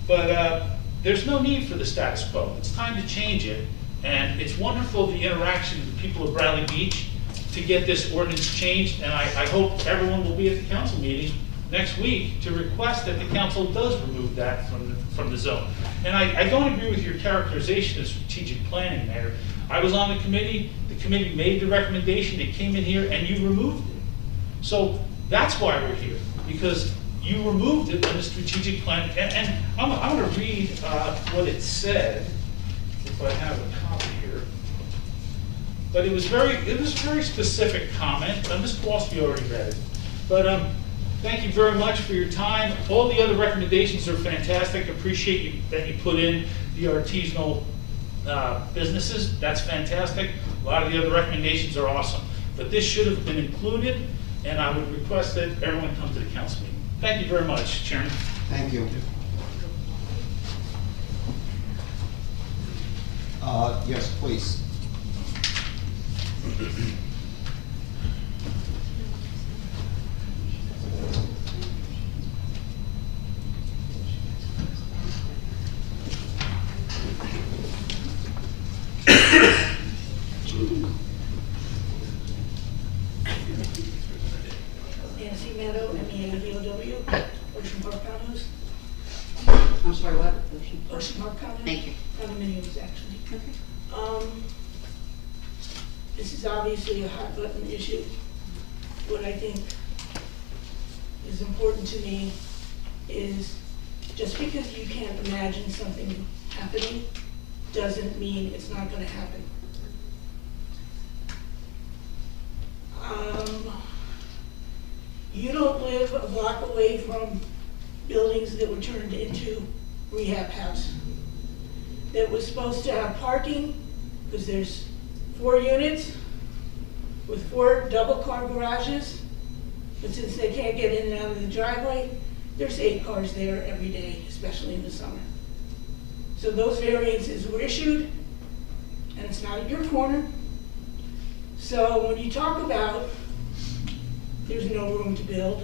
But there's no need for the status quo. It's time to change it. And it's wonderful the interaction with the people of Bradley Beach to get this ordinance changed. And I hope everyone will be at the council meeting next week to request that the council does remove that from the zone. And I don't agree with your characterization of strategic planning, Mayor. I was on the committee made the recommendation, it came in here, and you removed it. So that's why we're here, because you removed it in the strategic plan. And I'm gonna read what it said, if I have a copy here. But it was a very specific comment. Ms. Kowalski already read it. But thank you very much for your time. All the other recommendations are fantastic. Appreciate that you put in the artisanal businesses. That's fantastic. A lot of the other recommendations are awesome. But this should have been included, and I would request that everyone come to the council meeting. Thank you very much, Chairman. Thank you. Yes, please. Nancy Meadow, MEADOW, Ocean Park Condos. I'm sorry, what? Ocean Park Condos. Thank you. Condominiums, actually. Okay. This is obviously a hot button issue. What I think is important to me is just because you can't imagine something happening doesn't mean it's not gonna happen. You don't live a block away from buildings that were turned into rehab house. That was supposed to have parking, because there's 4 units with 4 double-car garages, but since they can't get in and out of the driveway, there's 8 cars there every day, especially in the summer. So those variances were issued, and it's not in your corner. So when you talk about there's no room to build,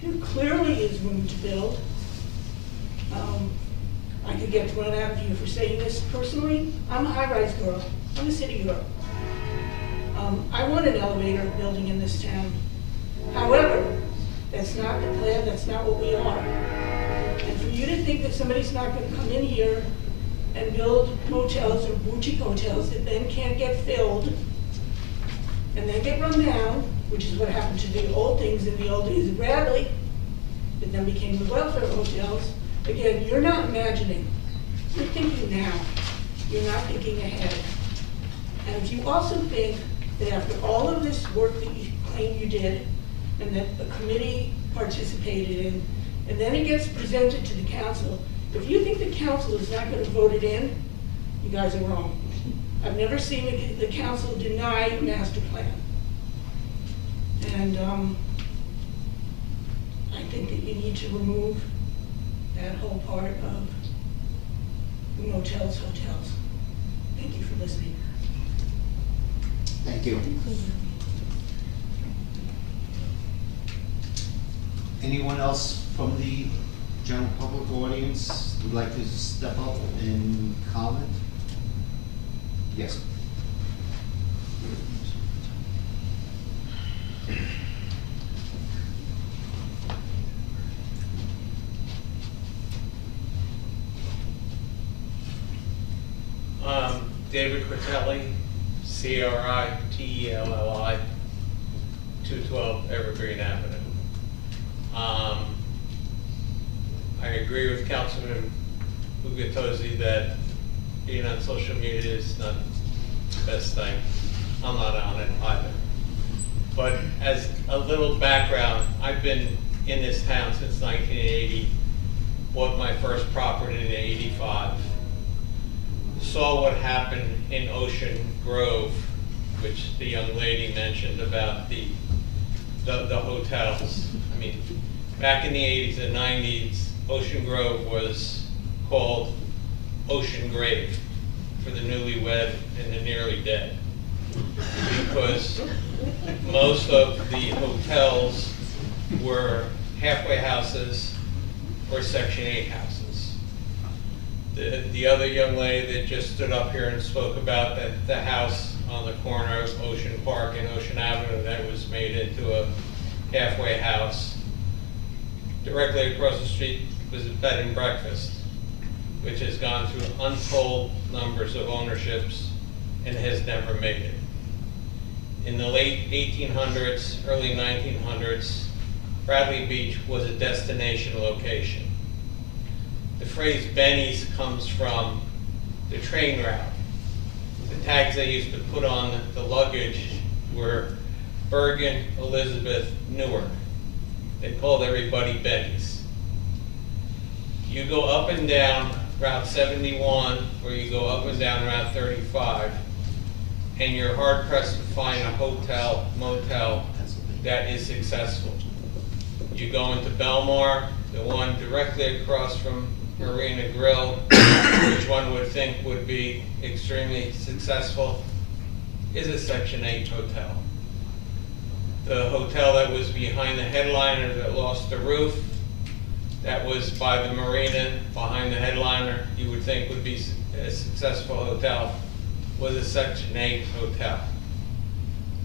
there clearly is room to build. I could get run out of you for saying this personally. I'm a high-rise girl. I'm a city girl. I want an elevator building in this town. However, that's not the plan, that's not what we are. And for you to think that somebody's not gonna come in here and build motels or boutique hotels that then can't get filled and then get run down, which is what happened to the old things in the old days of Bradley, that then became the welfare hotels. Again, you're not imagining, you're thinking now, you're not thinking ahead. And if you also think that after all of this work that you claim you did, and that a committee participated in, and then it gets presented to the council, if you think the council is not gonna vote it in, you guys are wrong. I've never seen the council deny a master plan. And I think that you need to remove that whole part of the motels, hotels. Thank you for listening. Thank you. Anyone else from the general public audience would like to step up and comment? Yes. David Critelli, Critelli, 212 Evergreen Avenue. I agree with Councilman Ugatozzi that being on social media is not the best thing. I'm not on it either. But as a little background, I've been in this town since 1980, bought my first property in '85. Saw what happened in Ocean Grove, which the young lady mentioned about the hotels. I mean, back in the 80s and 90s, Ocean Grove was called Ocean Grave for the newlywed and the nearly dead, because most of the hotels were halfway houses or Section 8 houses. The other young lady that just stood up here and spoke about the house on the corner of Ocean Park and Ocean Avenue that was made into a halfway house. Directly across the street was a bed and breakfast, which has gone through untold numbers of ownerships and has never made it. In the late 1800s, early 1900s, Bradley Beach was a destination location. The phrase Benny's comes from the train route. The tags they used to put on the luggage were Bergen, Elizabeth, Newark. They called everybody Benny's. You go up and down Route 71, or you go up and down Route 35, and you're hard pressed to find a hotel, motel that is successful. You go into Belmar, the one directly across from Marina Grill, which one would think would be extremely successful, is a Section 8 hotel. The hotel that was behind the headliner that lost the roof, that was by the marina behind the headliner, you would think would be a successful hotel, was a Section 8 hotel.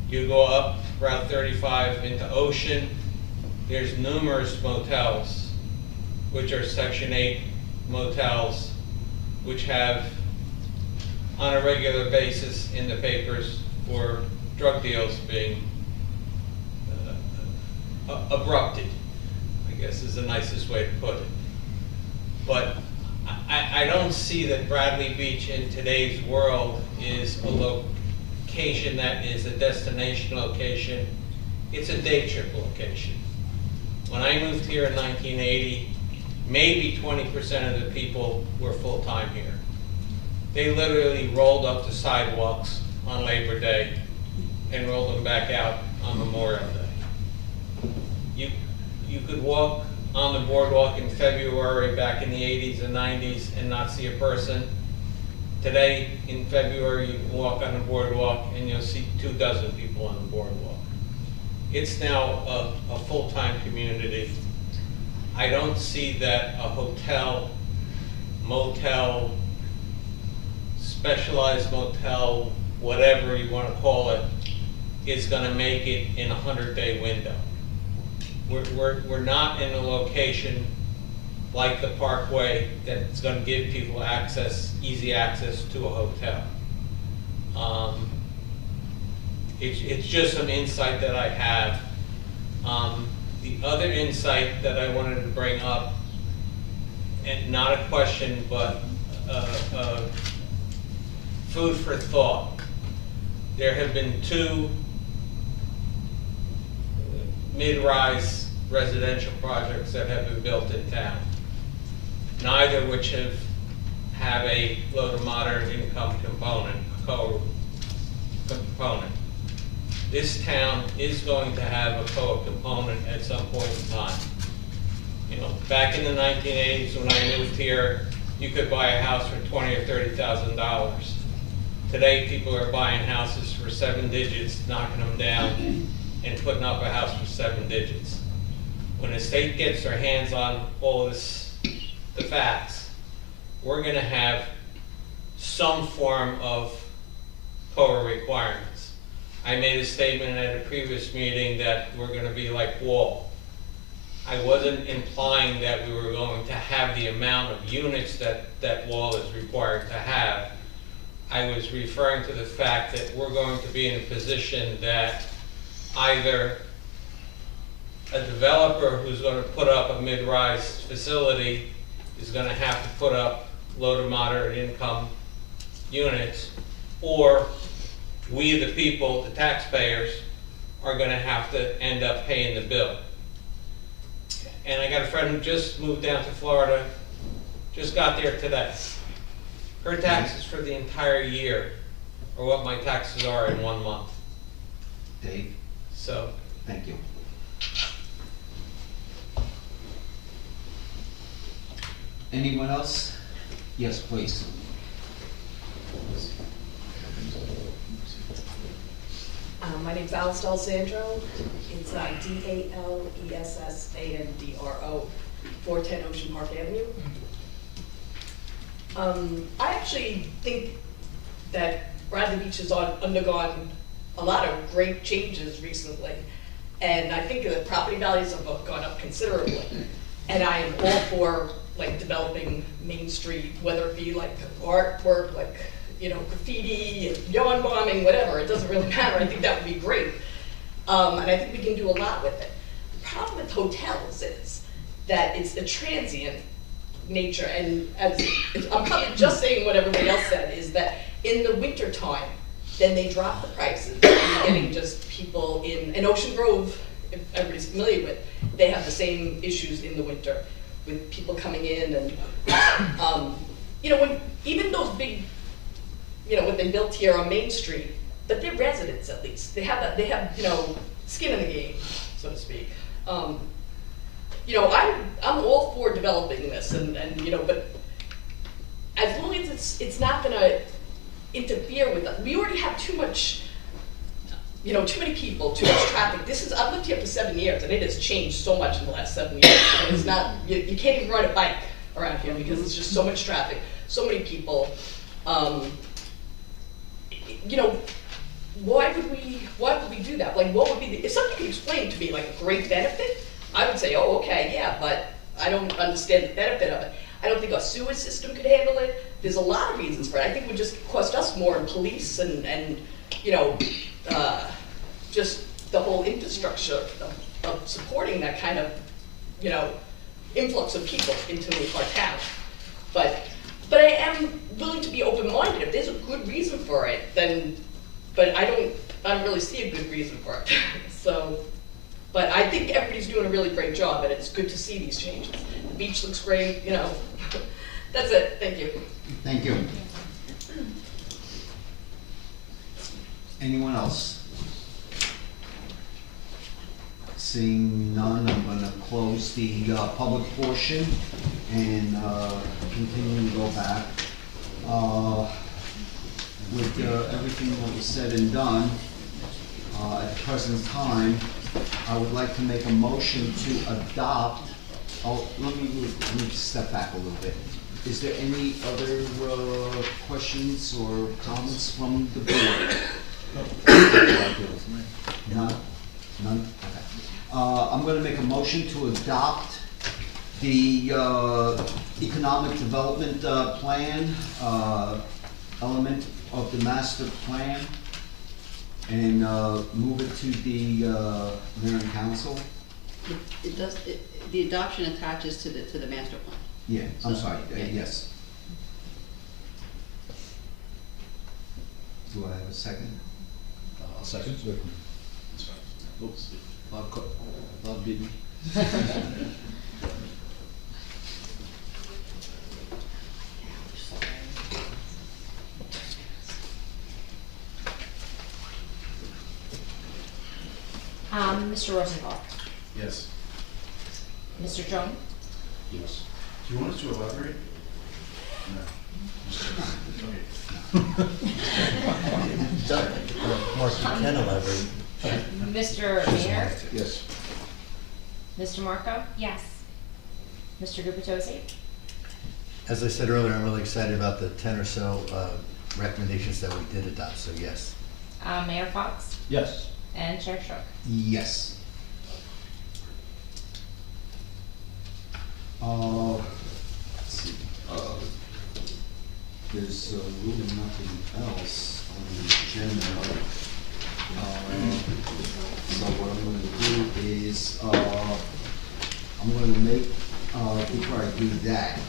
You go up Route 35 into Ocean, there's numerous motels, which are Section 8 motels, which have, on a regular basis in the papers, for drug deals being abrupted, I guess is the nicest way to put it. But I don't see that Bradley Beach in today's world is a location that is a destination location. It's a day trip location. When I moved here in 1980, maybe 20% of the people were full-time here. They literally rolled up the sidewalks on Labor Day and rolled them back out on Memorial Day. You could walk on the boardwalk in February back in the 80s and 90s and not see a person. Today, in February, you can walk on the boardwalk and you'll see 24 people on the boardwalk. It's now a full-time community. I don't see that a hotel, motel, specialized motel, whatever you want to call it, is going to make it in a 100-day window. We're not in a location like the Parkway, that's gonna give people access, easy access to a hotel. It's just some insight that I have. The other insight that I wanted to bring up, and not a question, but food for thought. There have been 2 mid-rise residential projects that have been built in town, neither which have a low to moderate income component, component. This town is going to have a co-op component at some point in time. You know, back in the 1980s when I moved here, you could buy a house for $20,000 or $30,000. Today, people are buying houses for 7 digits, knocking them down, and putting up a house for 7 digits. When the state gets their hands on all this, the facts, we're gonna have some form of COA requirements. I made a statement at a previous meeting that we're gonna be like Wall. I wasn't implying that we were going to have the amount of units that Wall is required to have. I was referring to the fact that we're going to be in a position that either a developer who's going to put up a mid-rise facility is going to have to put up low to moderate income units, or we, the people, the taxpayers, are going to have to end up paying the bill. And I got a friend who just moved down to Florida, just got there today. Her taxes for the entire year are what my taxes are in 1 month. Dave, So, thank you. Anyone else? Yes, please. My name's Alice D'Alessandro. It's D-A-L-E-S-S-A-N-D-R-O, 410 Ocean Park Avenue. I actually think that Bradley Beach has undergone a lot of great changes recently. And I think that property values have gone up considerably. And I am all for like developing Main Street, whether it be like artwork, like, you know, graffiti, yawn bombing, whatever, it doesn't really matter. I think that would be great. And I think we can do a lot with it. The problem with hotels is that it's the transient nature, and as I'm probably just saying what everybody else said, is that in the winter time, then they drop the prices. And you're getting just people in Ocean Grove, if everybody's familiar with, they have the same issues in the winter with people coming in and, you know, when even those big, you know, what they built here on Main Street, but they're residents at least. They have, you know, skin in the game, so to speak. You know, I'm all for developing this, and you know, but as long as it's not gonna interfere with us. We already have too much, you know, too many people, too much traffic. I've lived here for 7 years, and it has changed so much in the last 7 years. And it's not, you can't even ride a bike around here because there's just so much traffic, so many people. You know, why would we do that? Like, what would be if somebody could explain to me like a great benefit? I would say, oh, okay, yeah, but I don't understand the benefit of it. I don't think our sewer system could handle it. There's a lot of reasons for it. I think it would just cost us more in police and you know, just the whole infrastructure of supporting that kind of, you know, influx of people into our town. But I am willing to be open-minded. If there's a good reason for it, then, but I don't really see a good reason for it. So. But I think everybody's doing a really great job, and it's good to see these changes. The beach looks great, you know. That's it, thank you. Thank you. Anyone else? Seeing none, I'm gonna close the public portion and continue to go back. With everything that was said and done, at the present time, I would like to make a motion to adopt, let me step back a little bit. Is there any other questions or comments from the board? None? None? Okay. I'm gonna make a motion to adopt The economic development plan, element of the master plan, and move it to the mayor and council. It does, the adoption attaches to the master plan. Yeah, I'm So, sorry, yeah. yes. Do I have a second? I'll second. Oops, Bob beat me. Mr. Rosenthal, Yes. Mr. Jones, Yes. Do you want us to elaborate? Mark, you can elaborate. Mr. Mayor, Yes. Mr. Marco, Yes. Mr. Gupatosi, As I said earlier, I'm really excited about the 10 or so recommendations that we did adopt, so yes. Mayor Fox, Yes. and Chair Shook. Yes. Let's see, there's really nothing else on the agenda. So what I'm gonna do is, I'm gonna make, before I do that,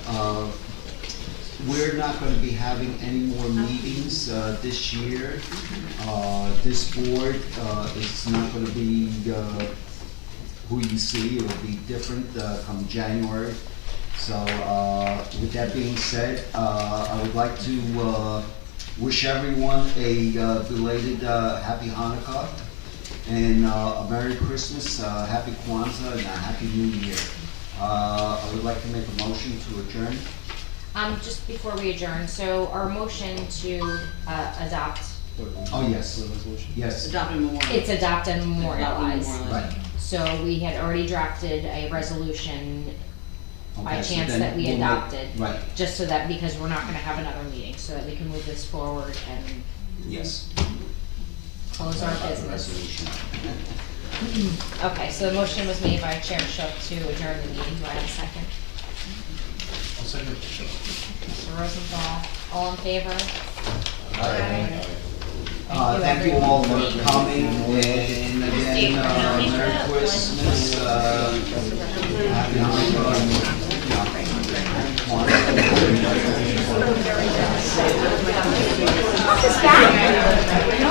we're not gonna be having any more meetings, this year. This board, is not gonna be, who you see, it'll be different, come January. So, with that being said, I would like to, wish everyone a, belated, happy Hanukkah, and, a Merry Christmas, Happy Kwanzaa, and a Happy New Year. I would like to make a motion to adjourn. Just before we adjourn, so our motion to adopt, Oh, yes, yes, Adopt and memorialize. it's adopt and memorialize. right. So we had already drafted a resolution by Okay, so chance then that we we'll make- adopted. Right, Just so that, because we're not gonna have another meeting, so that we can move this forward and yes. close our About the business. resolution. Okay, so the motion was made by Chair Shook to adjourn the meeting. Do I have a second? I'll second. Mr. Rosenthal, all in favor? Thank you all for coming, and again, Merry Christmas, Happy Hanukkah.